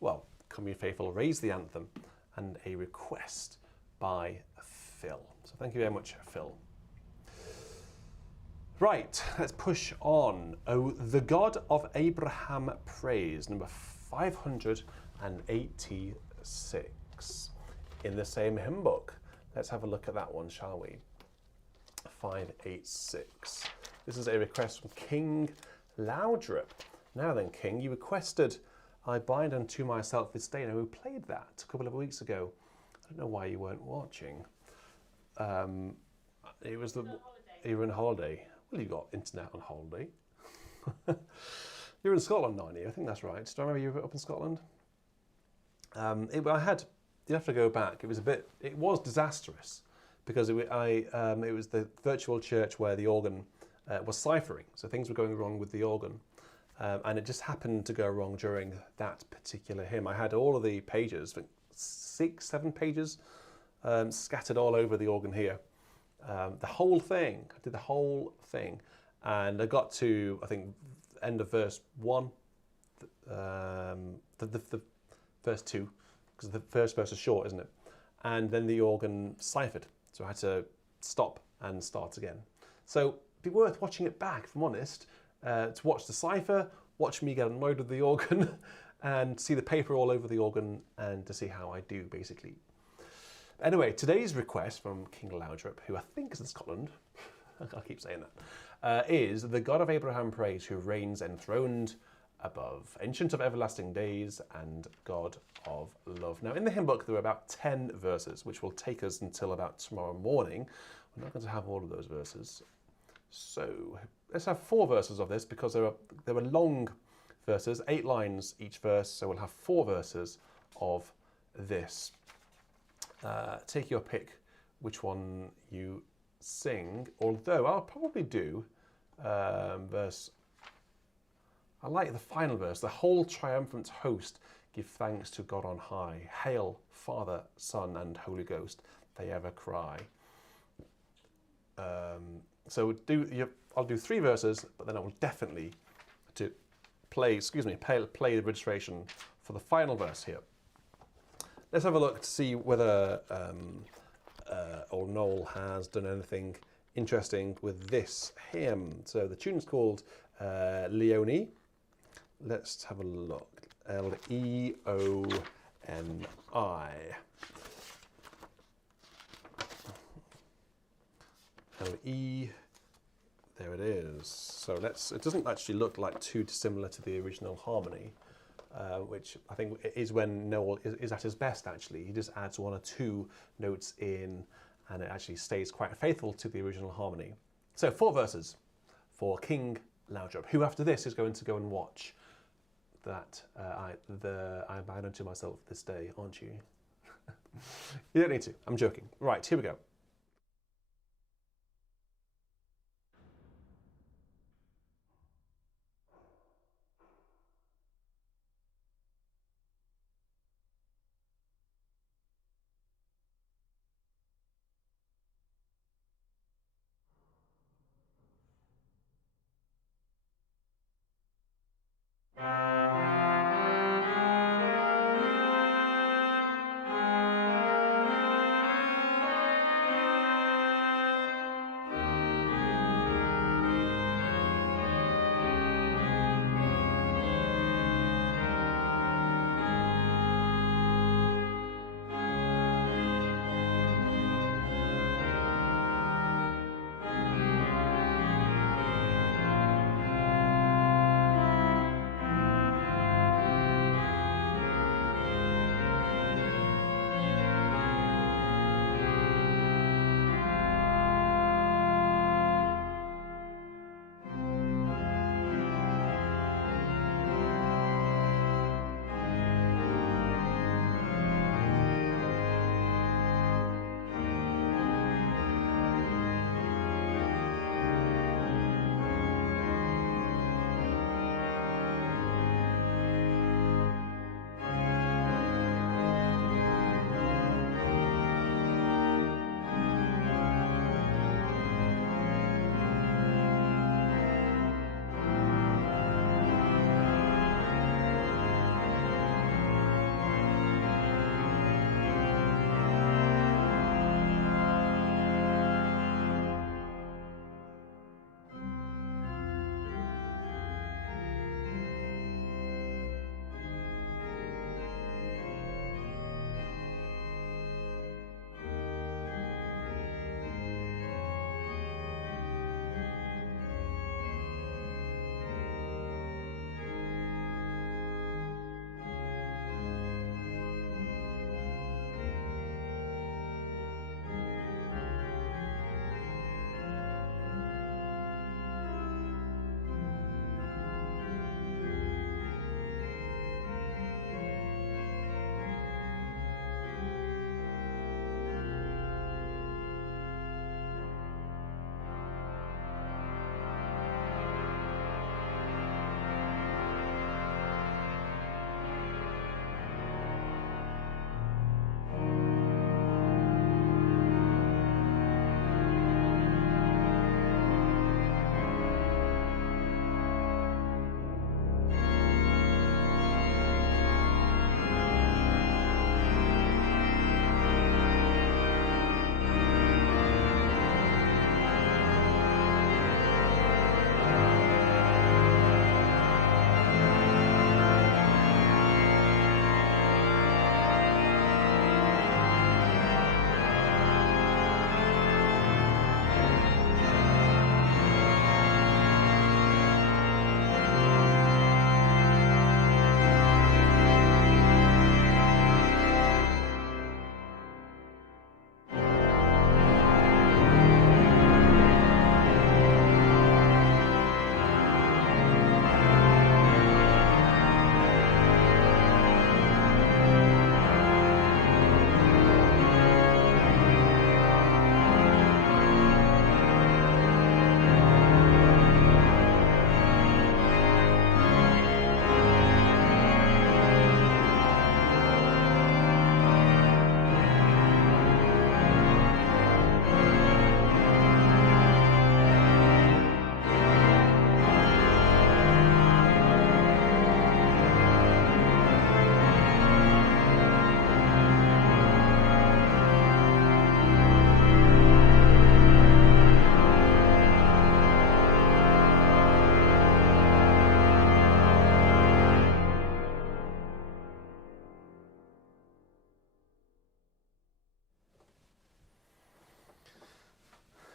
well, Come Ye Faithful, Raise the Anthem, and a request by Phil. So thank you very much, Phil. Right, let's push on. Oh, the God of Abraham Praise, number 586 in the same hymn book. Let's have a look at that one, shall we? 586. This is a request from King Loudrip. Now then, King, you requested I Bind Unto Myself This Day. Now, we played that a couple of weeks ago. I don't know why you weren't watching. It was you were on holiday. Well, you got internet on holiday. You're in Scotland, aren't you? I think that's right. Do I remember you were up in Scotland? You have to go back. It was disastrous because it was the virtual church where the organ was ciphering. So things were going wrong with the organ. And it just happened to go wrong during that particular hymn. I had all of the pages, 6, 7 pages, scattered all over the organ here. The whole thing, I did the whole thing. And I got to, I think, end of verse 1, the verse 2, because the first verse is short, isn't it? And then the organ ciphered. So I had to stop and start again. So it'd be worth watching it back, if I'm honest, to watch the cipher, watch me get annoyed with the organ, and see the paper all over the organ, and to see how I do, basically. Anyway, today's request from King Loudrip, who I think is in Scotland, I'll keep saying that, is the God of Abraham Praise, who reigns enthroned above, ancient of everlasting days, and God of love. Now, in the hymn book, there are about 10 verses, which will take us until about tomorrow morning. We're not going to have all of those verses. So let's have 4 verses of this, because there are long verses, 8 lines each verse, so we'll have 4 verses of this. Take your pick which one you sing, although I'll probably do verse, I like the final verse, the whole triumphant host give thanks to God on high, hail Father, Son and Holy Ghost, they ever cry. So I'll do 3 verses, but then I will definitely play the registration for the final verse here. Let's have a look to see whether old Noel has done anything interesting with this hymn. So the tune's called Leonie. Let's have a look. Leoni. L-E, there it is. So it doesn't actually look like too dissimilar to the original harmony, which I think is when Noel is at his best, actually. He just adds 1 or 2 notes in, and it actually stays quite faithful to the original harmony. So 4 verses for King Loudrip, who after this is going to go and watch that I Bind Unto Myself This Day, aren't you? You don't need to, I'm joking. Right, here we go.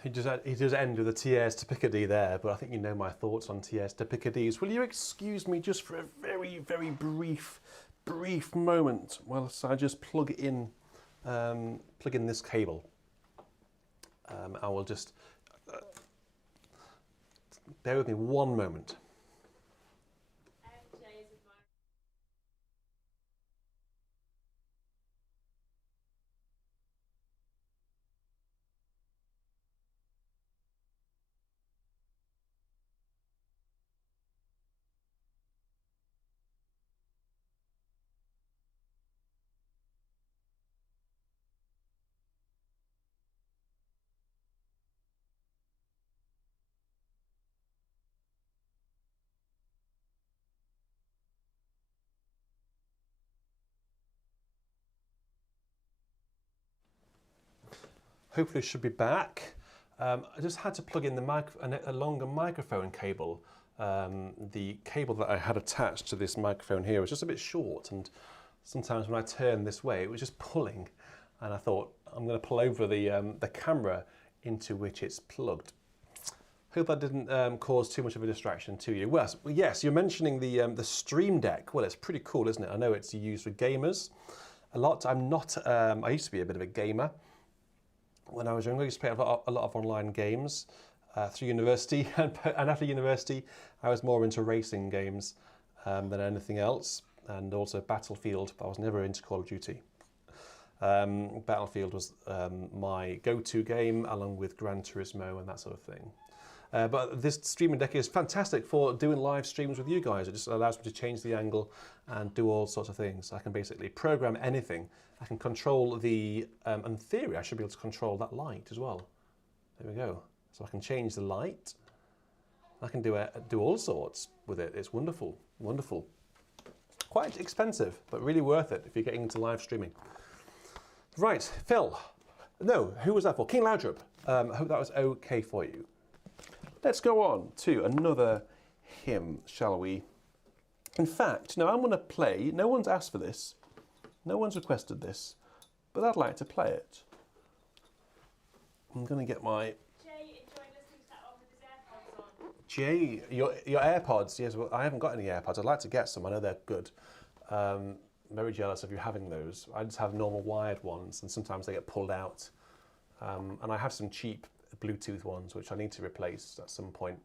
He does end with a Tiers to Picardy there, but I think you know my thoughts on Tiers to Picardys. Will you excuse me just for a very, very brief moment whilst I just plug in this cable? I will just bear with me one moment. Hopefully it should be back. I just had to plug in a longer microphone cable. The cable that I had attached to this microphone here was just a bit short, and sometimes when I turn this way it was just pulling, and I thought I'm going to pull over the camera into which it's plugged. Hope that didn't cause too much of a distraction to you. Well, yes, you're mentioning the Stream Deck. Well, it's pretty cool, isn't it? I know it's used for gamers a lot. I'm not. I used to be a bit of a gamer. When I was younger, I used to play a lot of online games through university, and after university, I was more into racing games than anything else, and also Battlefield. I was never into Call of Duty. Battlefield was my go-to game, along with Gran Turismo and that sort of thing. But this streaming deck is fantastic for doing live streams with you guys. It just allows me to change the angle and do all sorts of things. I can basically program anything. I can control the, in theory, I should be able to control that light as well. There we go. So I can change the light. I can do all sorts with it. It's wonderful, wonderful. Quite expensive, but really worth it if you're getting into live streaming. Right, Phil. No, who was that for? King Laudrup. I hope that was okay for you. Let's go on to another hymn, shall we? In fact, no, I'm going to play. No one's asked for this. No one's requested this, but I'd like to play it. I'm going to get my... Jay enjoying listening to that one with his AirPods on. Jay, your AirPods. Yes, well, I haven't got any AirPods. I'd like to get some. I know they're good. Very jealous of you having those. I just have normal wired ones, and sometimes they get pulled out. And I have some cheap Bluetooth ones, which I need to replace at some point.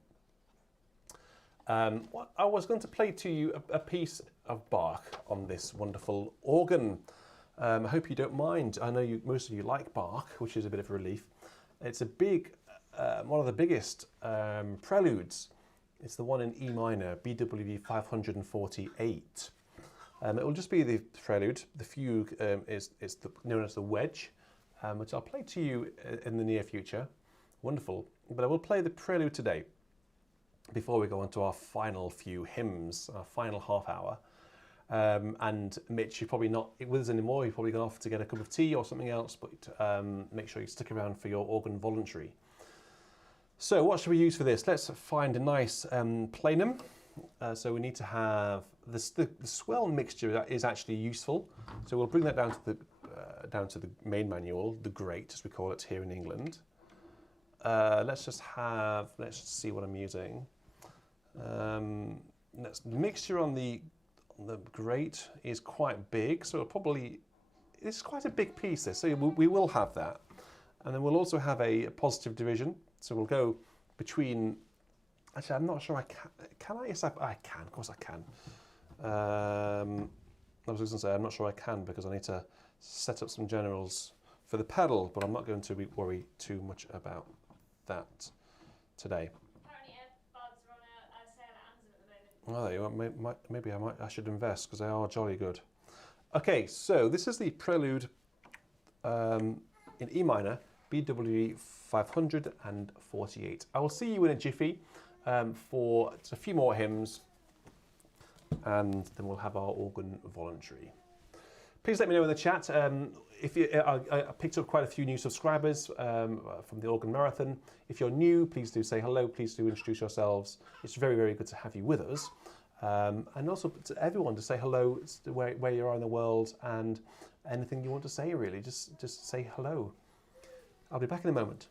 I was going to play to you a piece of Bach on this wonderful organ. I hope you don't mind. I know most of you like Bach, which is a bit of a relief. It's a big, one of the biggest preludes. It's the one in E minor, BWV 548. It will just be the prelude. The fugue is known as the wedge, which I'll play to you in the near future. Wonderful. But I will play the prelude today before we go on to our final few hymns, our final half hour. And Mitch, you're probably not with us anymore. You've probably gone off to get a cup of tea or something else, but make sure you stick around for your organ voluntary. So what should we use for this? Let's find a nice plenum. So we need to have this. The swell mixture is actually useful. So we'll bring that down to the main manual, the great as we call it here in England. Let's see what I'm using. The mixture on the great is quite big, so it's quite a big piece this, so we will have that. And then we'll also have a positive division, so we'll go between, actually I'm not sure I can I? Yes, I can, of course I can. I was just going to say I'm not sure I can because I need to set up some generals for the pedal, but I'm not going to worry too much about that today. Apparently AirPods are on a sale at Amazon at the moment. Oh, maybe I should invest because they are jolly good. Okay, so this is the prelude in E minor, BWV 548. I will see you in a jiffy for just a few more hymns, and then we'll have our organ voluntary. Please let me know in the chat if you. I picked up quite a few new subscribers from the Organ Marathon. If you're new, please do say hello. Please do introduce yourselves. It's very, very good to have you with us. And also to everyone to say hello where you are in the world and anything you want to say really. Just say hello. I'll be back in a moment.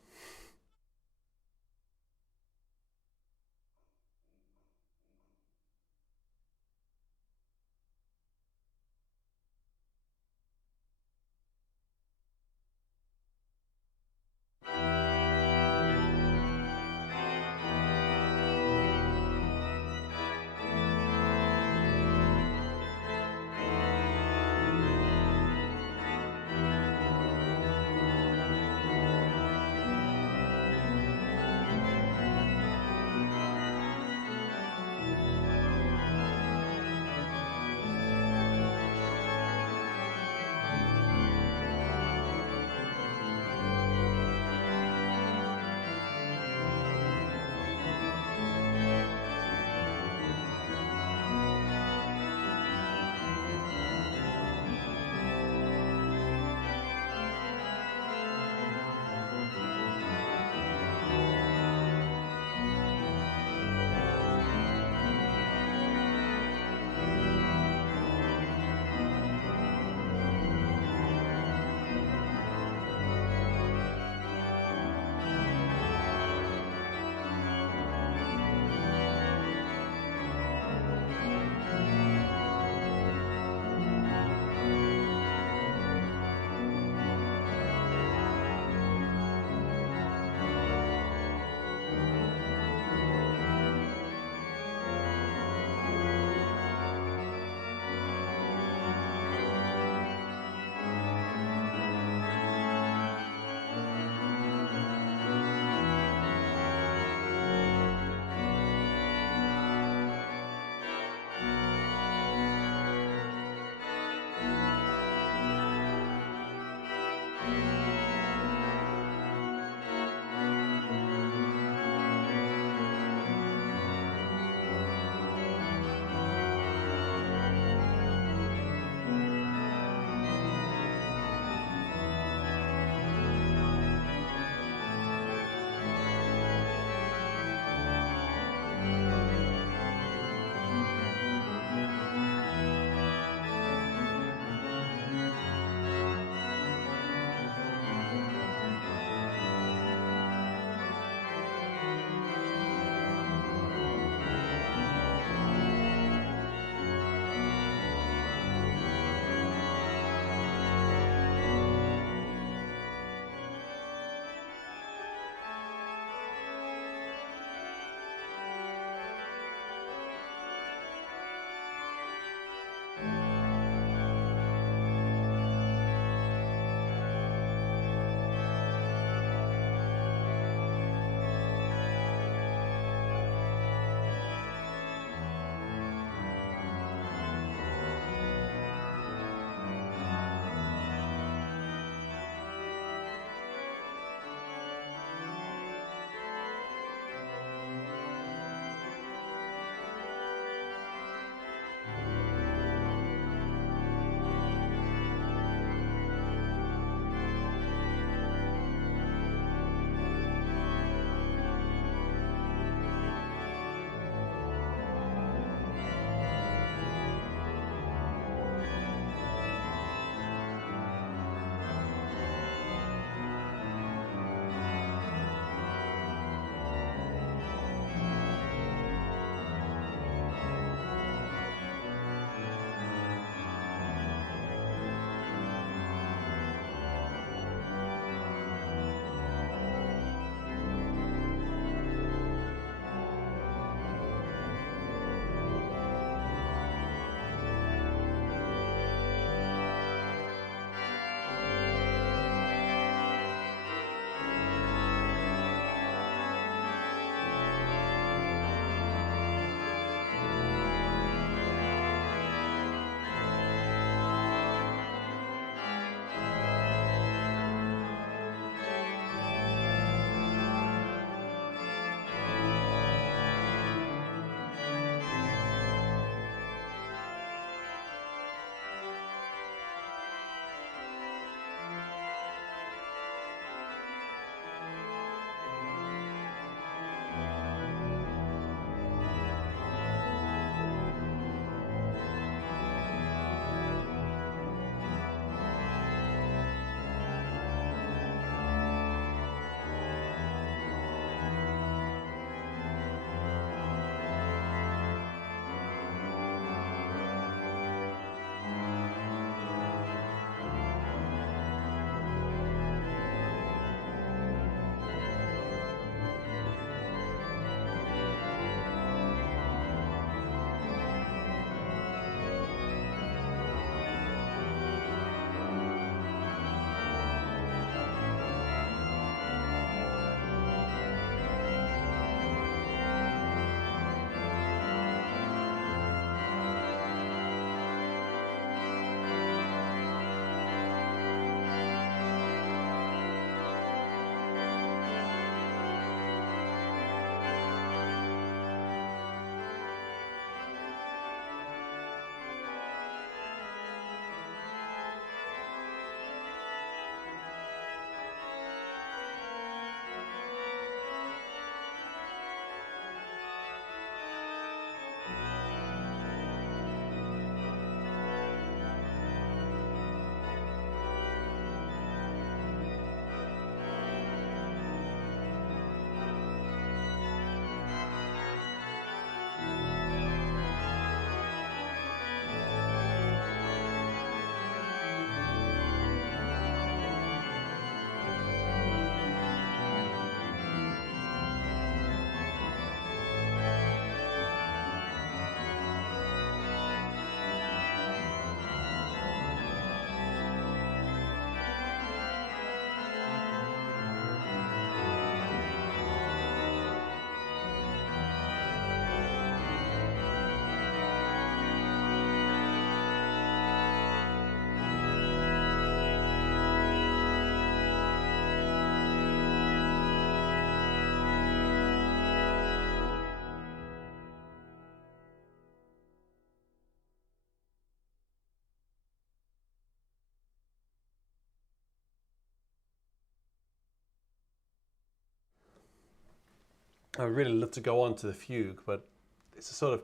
I would really love to go on to the fugue, but it's a sort of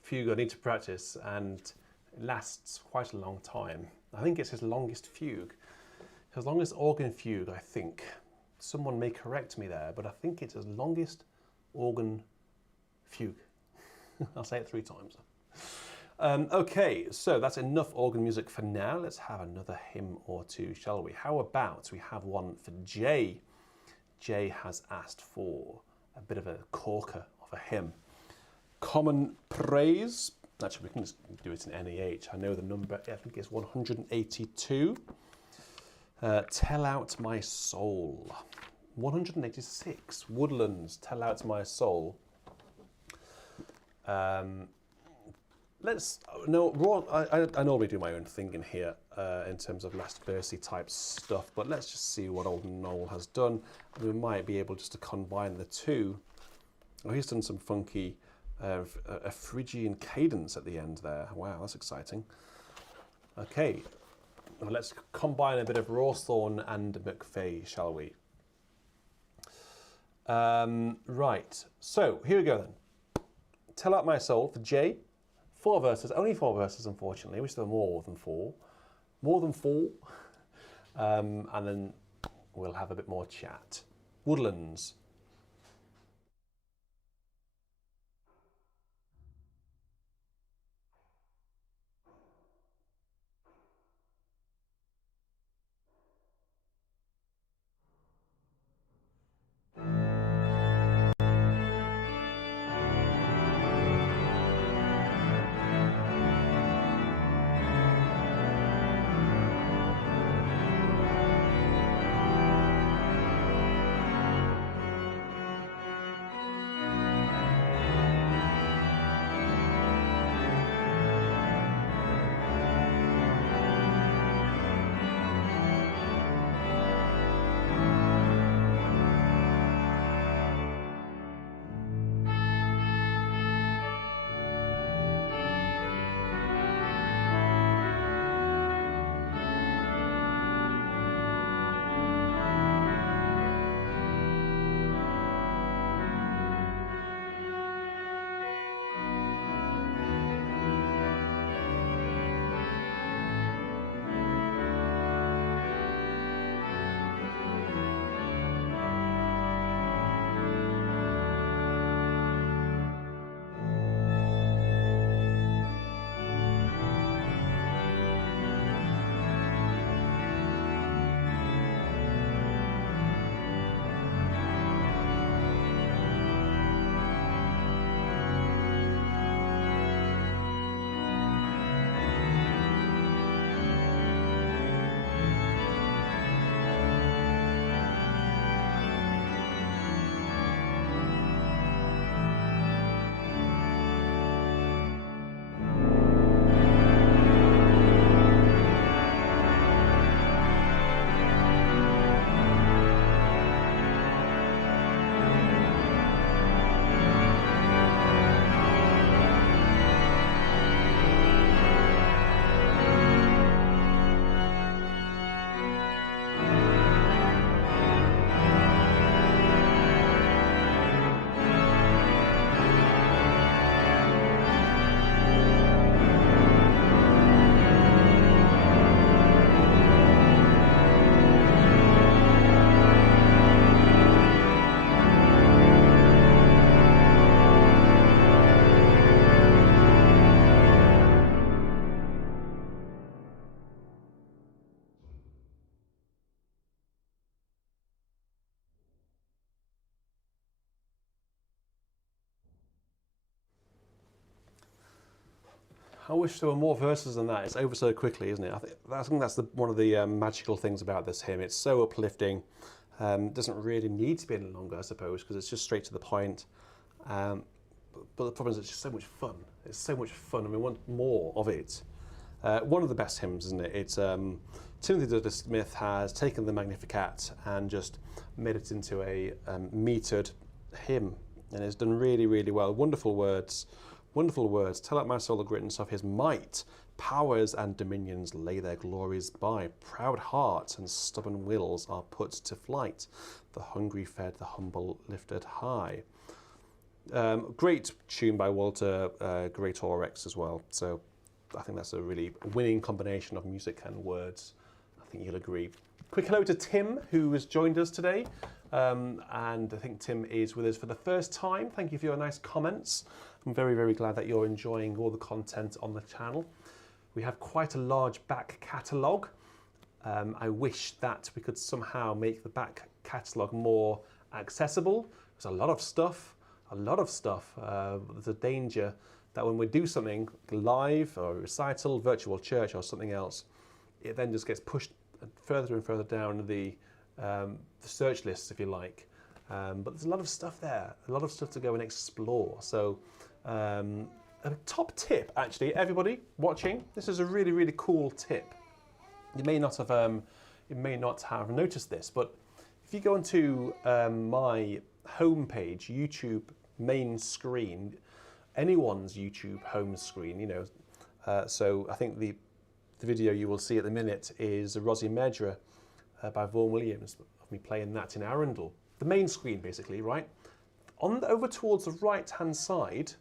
fugue I need to practice, and it lasts quite a long time. I think it's his longest fugue. His longest organ fugue, I think. Someone may correct me there, but I think it's his longest organ fugue. I'll say it 3 times. Okay, so that's enough organ music for now. Let's have another hymn or two, shall we? How about we have one for Jay? Jay has asked for a bit of a corker of a hymn. Common Praise. Actually, we can just do it in NEH. I know the number, I think it's 182. Tell Out My Soul. 186. Woodlands, Tell Out My Soul. I normally do my own thinking here in terms of last versey type stuff, but let's just see what old Noel has done. We might be able just to combine the two. Oh, he's done some funky a Phrygian cadence at the end there. Wow, that's exciting. Okay, well, let's combine a bit of Rawthorne and McVeigh, shall we? Right, so here we go then. Tell Out My Soul for Jay. 4 verses, only 4 verses, unfortunately. Wish there were more than 4. More than 4. And then we'll have a bit more chat. Woodlands. I wish there were more verses than that. It's over so quickly, isn't it? I think that's one of the magical things about this hymn. It's so uplifting. Doesn't really need to be any longer, I suppose, because it's just straight to the point. But the problem is it's just so much fun. It's so much fun, and we want more of it. One of the best hymns, isn't it? It's Timothy Dudley Smith has taken the Magnificat and just made it into a metered hymn, and it's done really, really well. Wonderful words. Wonderful words. Tell out my soul the greatness of his might. Powers and dominions lay their glories by. Proud hearts and stubborn wills are put to flight. The hungry fed, the humble lifted high. Great tune by Walter, great Orex as well. So I think that's a really winning combination of music and words. I think you'll agree. Quick hello to Tim, who has joined us today. And I think Tim is with us for the first time. Thank you for your nice comments. I'm very, very glad that you're enjoying all the content on the channel. We have quite a large back catalogue. I wish that we could somehow make the back catalogue more accessible. There's a lot of stuff. There's a danger that when we do something live or recital, virtual church or something else, it then just gets pushed further and further down the search lists, if you like. But there's a lot of stuff there, a lot of stuff to go and explore. So a top tip, actually, everybody watching, this is a really, really cool tip. You may not have noticed this, but if you go onto my homepage, YouTube main screen, anyone's YouTube home screen, you know. So I think the video you will see at the minute is Rosie Medra by Vaughan Williams, of me playing that in Arundel. The main screen, basically, right? Over towards the right-hand side,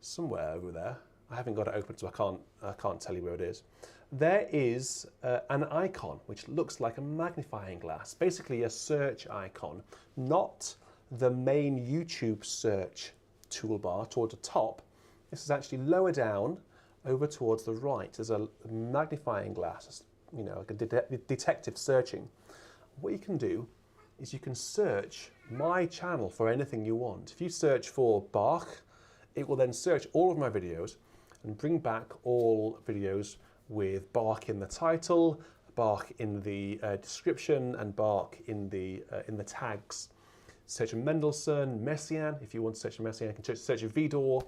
somewhere over there, I haven't got it open, so I can't tell you where it is. There is an icon which looks like a magnifying glass, basically a search icon, not the main YouTube search toolbar towards the top. This is actually lower down, over towards the right. There's a magnifying glass, you know, like a detective searching. What you can do is you can search my channel for anything you want. If you search for Bach, it will then search all of my videos and bring back all videos with Bach in the title, Bach in the description, and Bach in the tags. Search for Mendelssohn, Messiaen. If you want to search for Messiaen, you can search for Vidor,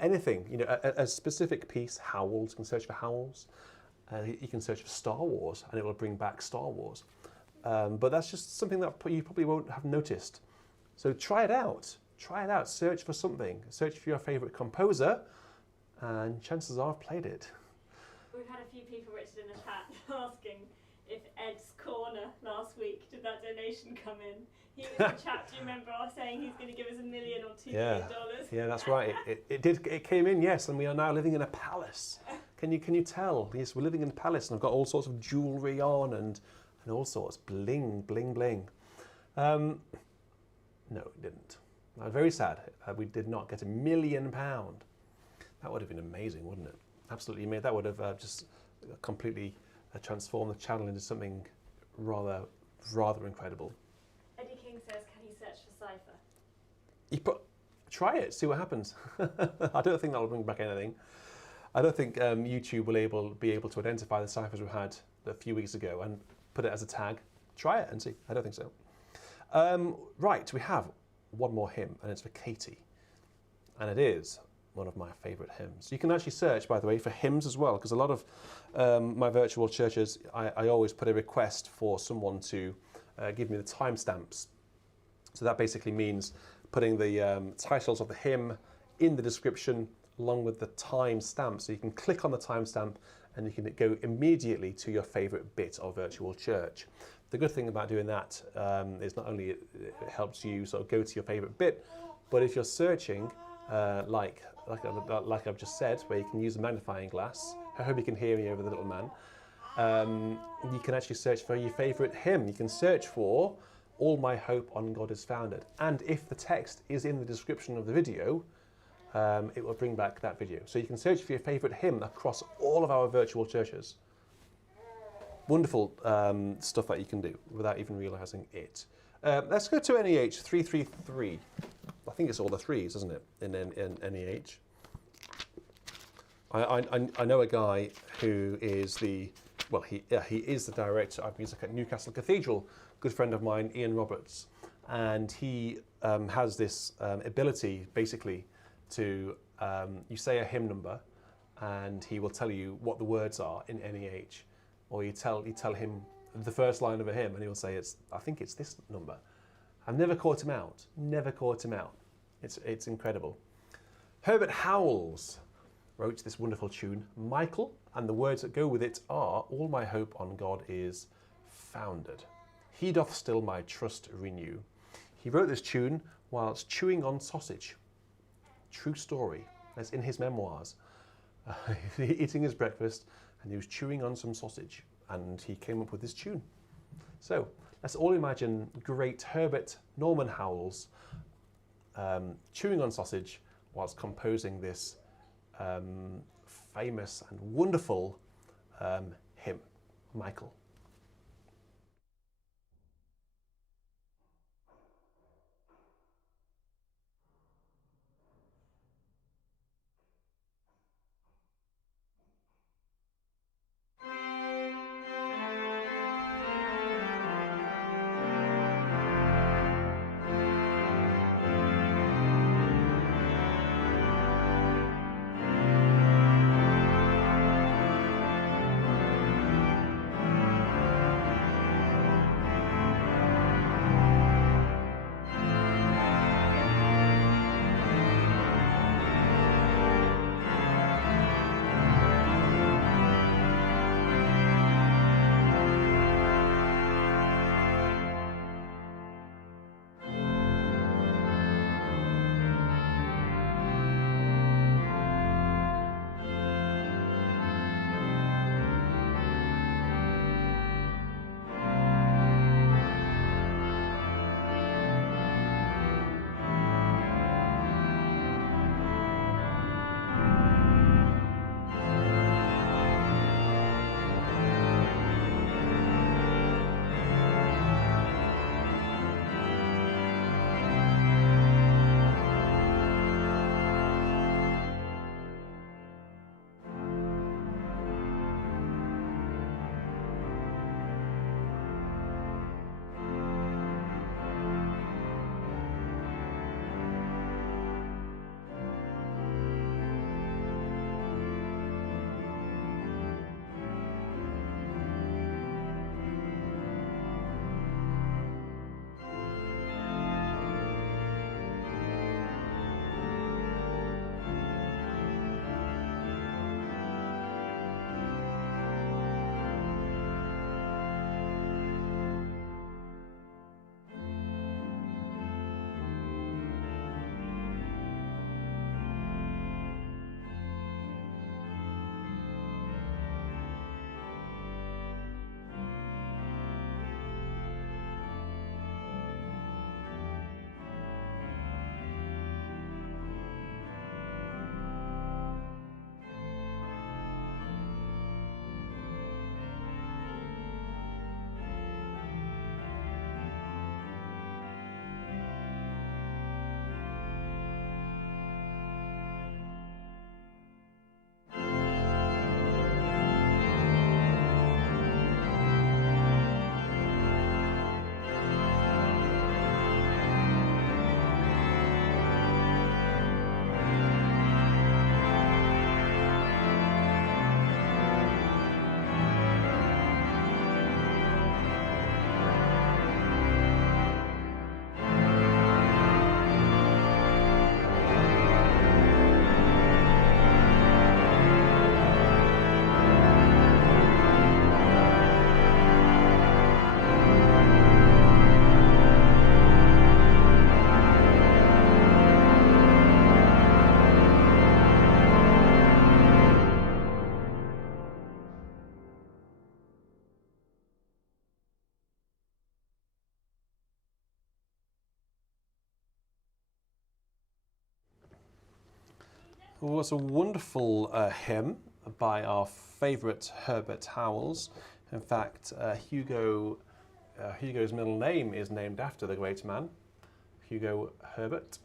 anything. You know, a specific piece. Howells, you can search for Howells. You can search for Star Wars, and it will bring back Star Wars. But that's just something that you probably won't have noticed. So try it out. Try it out. Search for something. Search for your favourite composer, and chances are I've played it. We've had a few people, Richard, in the chat asking if Ed's Corner last week, did that donation come in? He was the chap, do you remember, saying he's going to give us $1 million or $2 million? Yeah, that's right. It came in, yes, and we are now living in a palace. Can you tell? Yes, we're living in a palace, and I've got all sorts of jewellery on and all sorts, bling, bling, bling. No, it didn't. I'm very sad. We did not get £1 million. That would have been amazing, wouldn't it? Absolutely amazing. That would have just completely transformed the channel into something rather incredible. Eddie King says, can you search for cipher? Try it, see what happens. I don't think that'll bring back anything. I don't think YouTube will be able to identify the ciphers we had a few weeks ago and put it as a tag. Try it and see. I don't think so. Right, we have one more hymn, and it's for Katie. And it is one of my favourite hymns. You can actually search, by the way, for hymns as well, because a lot of my virtual churches, I always put a request for someone to give me the timestamps. So that basically means putting the titles of the hymn in the description along with the timestamp. So you can click on the timestamp and you can go immediately to your favourite bit of virtual church. The good thing about doing that is not only it helps you sort of go to your favourite bit, but if you're searching like I've just said, where you can use a magnifying glass, I hope you can hear me over the little man, you can actually search for your favourite hymn. You can search for All My Hope on God Is Founded. And if the text is in the description of the video, it will bring back that video. So you can search for your favourite hymn across all of our virtual churches. Wonderful stuff that you can do without even realising it. Let's go to NEH 333. I think it's all the threes, isn't it, in NEH? I know a guy who is he is the director of music at Newcastle Cathedral, good friend of mine, Ian Roberts, and he has this ability, basically, to, you say a hymn number, and he will tell you what the words are in NEH, or you tell him the first line of a hymn, and he will say, I think it's this number. I've never caught him out. Never caught him out. It's incredible. Herbert Howells wrote this wonderful tune, Michael, and the words that go with it are, all my hope on God is founded. He doth still my trust renew. He wrote this tune whilst chewing on sausage. true story. That's in his memoirs. Eating his breakfast, and he was chewing on some sausage, and he came up with this tune. So let's all imagine great Herbert Norman Howells chewing on sausage whilst composing this famous and wonderful hymn, Michael. Well, it's a wonderful hymn by our favourite Herbert Howells. In fact, Hugo's middle name is named after the great man, Hugo Herbert.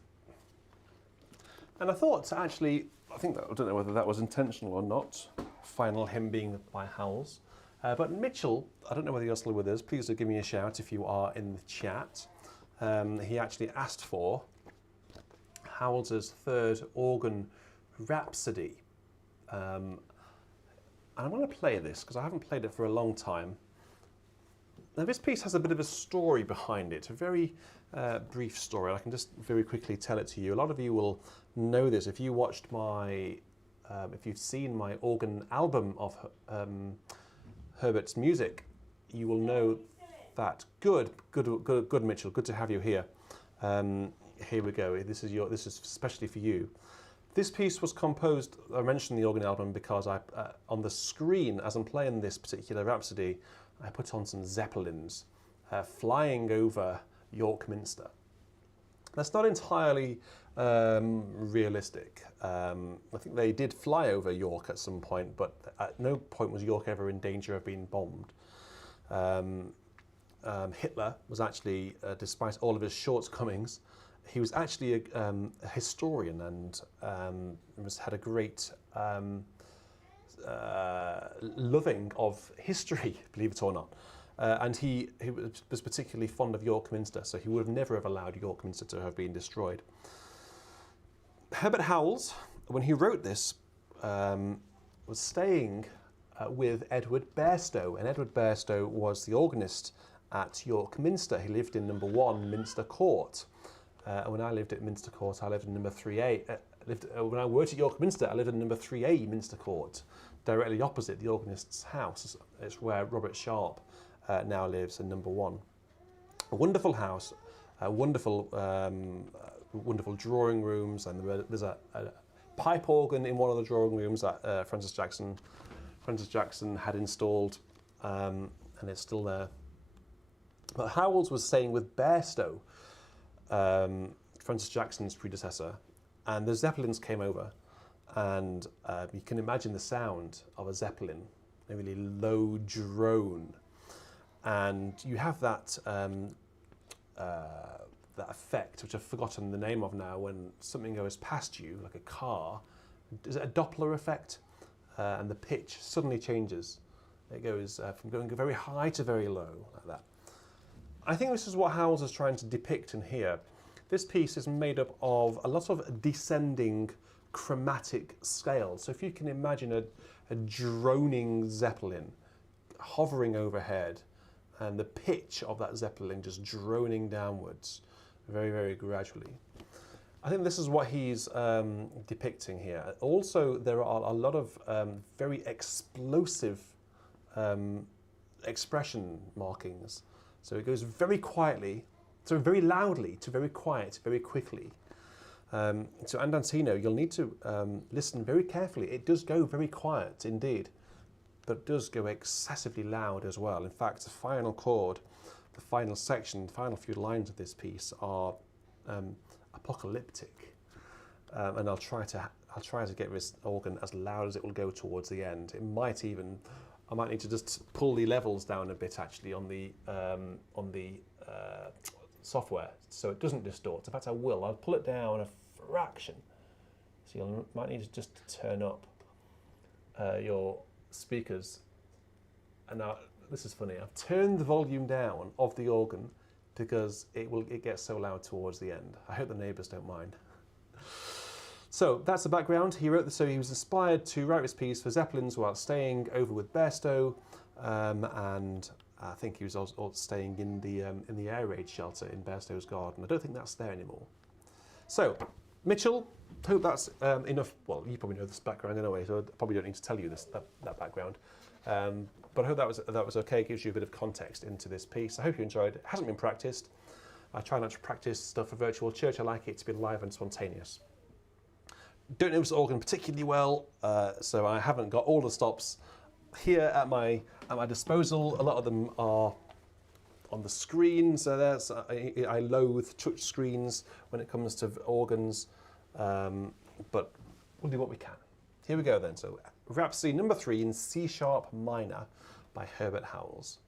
And I thought, actually, I don't know whether that was intentional or not, final hymn being by Howells. But Mitchell, I don't know whether you're still with us, please do give me a shout if you are in the chat. He actually asked for Howells' third organ Rhapsody. And I want to play this because I haven't played it for a long time. Now this piece has a bit of a story behind it, a very brief story. I can just very quickly tell it to you. A lot of you will know this if you watched if you've seen my organ album of Herbert's music, you will know that. Good Mitchell, good to have you here. here we go. This is especially for you. This piece was composed, I mentioned the organ album because on the screen, as I'm playing this particular Rhapsody, I put on some Zeppelins flying over York Minster. That's not entirely realistic. I think they did fly over York at some point, but at no point was York ever in danger of being bombed. Hitler was actually, despite all of his shortcomings, he was actually a historian and had a great loving of history, believe it or not. And he was particularly fond of York Minster, so he would have never have allowed York Minster to have been destroyed. Herbert Howells, when he wrote this, was staying with Edward Bairstow, and Edward Bairstow was the organist at York Minster. He lived in number 1 Minster Court. And when I lived at Minster Court, I lived in number 3A. When I worked at York Minster, I lived in number 3A Minster Court, directly opposite the organist's house. It's where Robert Sharp now lives in number 1. A wonderful house, wonderful drawing rooms, and there's a pipe organ in one of the drawing rooms that Francis Jackson had installed, and it's still there. But Howells was staying with Bairstow, Francis Jackson's predecessor, and the Zeppelins came over, and you can imagine the sound of a Zeppelin, a really low drone, and you have that that effect, which I've forgotten the name of now, when something goes past you, like a car. Is it a Doppler effect? And the pitch suddenly changes. It goes from going very high to very low, like that. I think this is what Howells is trying to depict in here. This piece is made up of a lot of descending chromatic scales. So if you can imagine a droning Zeppelin hovering overhead, and the pitch of that Zeppelin just droning downwards very, very gradually. I think this is what he's depicting here. Also, there are a lot of very explosive expression markings. So it goes very quietly, so very loudly, to very quiet, very quickly. So Andantino, you'll need to listen very carefully. It does go very quiet indeed, but it does go excessively loud as well. In fact, the final chord, the final section, the final few lines of this piece are apocalyptic, and I'll try to get this organ as loud as it will go towards the end. I might need to just pull the levels down a bit actually on the software, so it doesn't distort. In fact, I will. I'll pull it down a fraction, so you might need to just turn up your speakers. And now this is funny. I've turned the volume down of the organ because it gets so loud towards the end. I hope the neighbours don't mind. So that's the background. He wrote this, so he was inspired to write this piece for Zeppelins while staying over with Bairstow, and I think he was also staying in the air raid shelter in Bairstow's garden. I don't think that's there anymore. So, Mitchell, hope that's enough. Well, you probably know this background anyway, so I probably don't need to tell you that background. But I hope that was okay. It gives you a bit of context into this piece. I hope you enjoyed it. It hasn't been practiced. I try not to practice stuff for virtual church. I like it to be live and spontaneous. Don't know this organ particularly well, so I haven't got all the stops here at my disposal. A lot of them are on the screen, so I loathe touch screens when it comes to organs, but we'll do what we can. Here we go then. So Rhapsody number 3 in C sharp minor by Herbert Howells.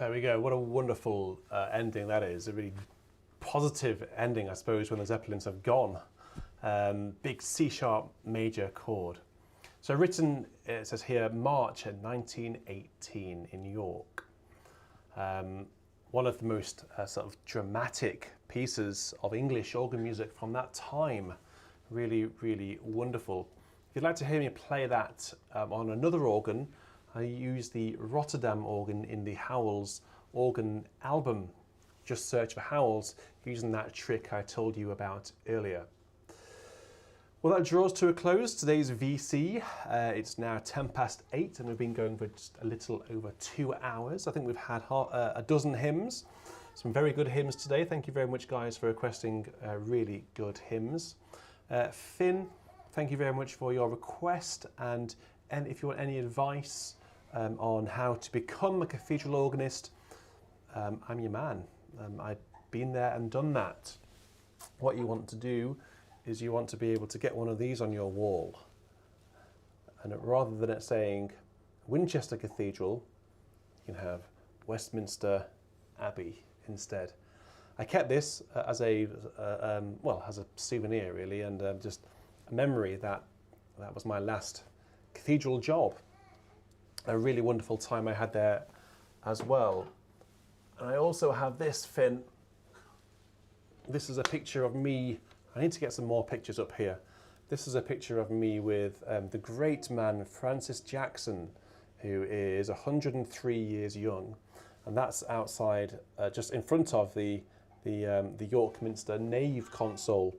There we go. What a wonderful ending that is. A really positive ending, I suppose, when the Zeppelins have gone. Big C-sharp major chord. So written, it says here, March 1918 in York. One of the most sort of dramatic pieces of English organ music from that time. Really, really wonderful. If you'd like to hear me play that on another organ, I use the Rotterdam organ in the Howells organ album. Just search for Howells using that trick I told you about earlier. Well, that draws to a close today's VC. It's now 8:10 and we've been going for just a little over 2 hours. I think we've had a dozen hymns, some very good hymns today. Thank you very much, guys, for requesting really good hymns. Finn, thank you very much for your request, and if you want any advice on how to become a cathedral organist, I'm your man. I've been there and done that. What you want to do is you want to be able to get one of these on your wall, and rather than it saying Winchester Cathedral, you can have Westminster Abbey instead. I kept this as a souvenir, really, and just a memory that was my last cathedral job. A really wonderful time I had there as well. And I also have this, Finn. This is a picture of me. I need to get some more pictures up here. This is a picture of me with the great man Francis Jackson, who is 103 years young, and that's outside, just in front of the York Minster nave console.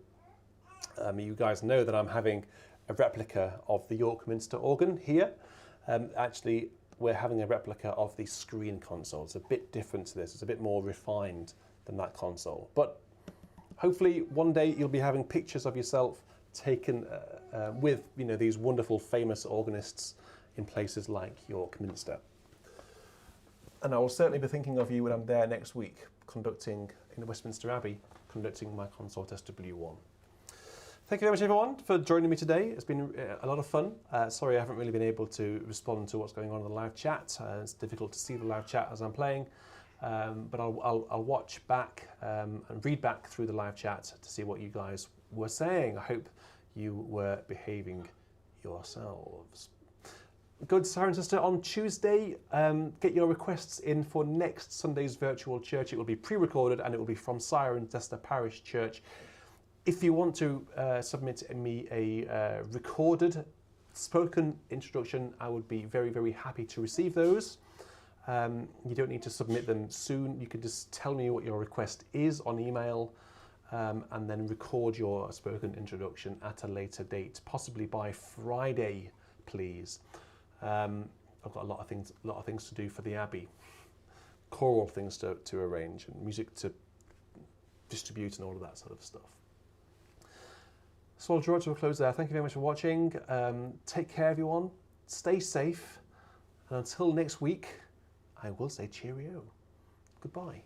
You guys know that I'm having a replica of the York Minster organ here. Actually, we're having a replica of the screen console. It's a bit different to this. It's a bit more refined than that console. But hopefully one day you'll be having pictures of yourself taken with these wonderful famous organists in places like York Minster. And I will certainly be thinking of you when I'm there next week, conducting in Westminster Abbey, conducting my consort SW1. Thank you very much, everyone, for joining me today. It's been a lot of fun. Sorry I haven't really been able to respond to what's going on in the live chat. It's difficult to see the live chat as I'm playing, but I'll watch back and read back through the live chat to see what you guys were saying. I hope you were behaving yourselves. Good Sire and Sister, on Tuesday, get your requests in for next Sunday's virtual church. It will be pre-recorded and it will be from Sire and Sister Parish Church. If you want to submit me a recorded spoken introduction, I would be very, very happy to receive those. You don't need to submit them soon. You can just tell me what your request is on email, and then record your spoken introduction at a later date, possibly by Friday, please. I've got a lot of things to do for the Abbey, choral things to arrange, and music to distribute, and all of that sort of stuff. So I'll draw it to a close there. Thank you very much for watching. Take care, everyone. Stay safe. And until next week, I will say cheerio. Goodbye.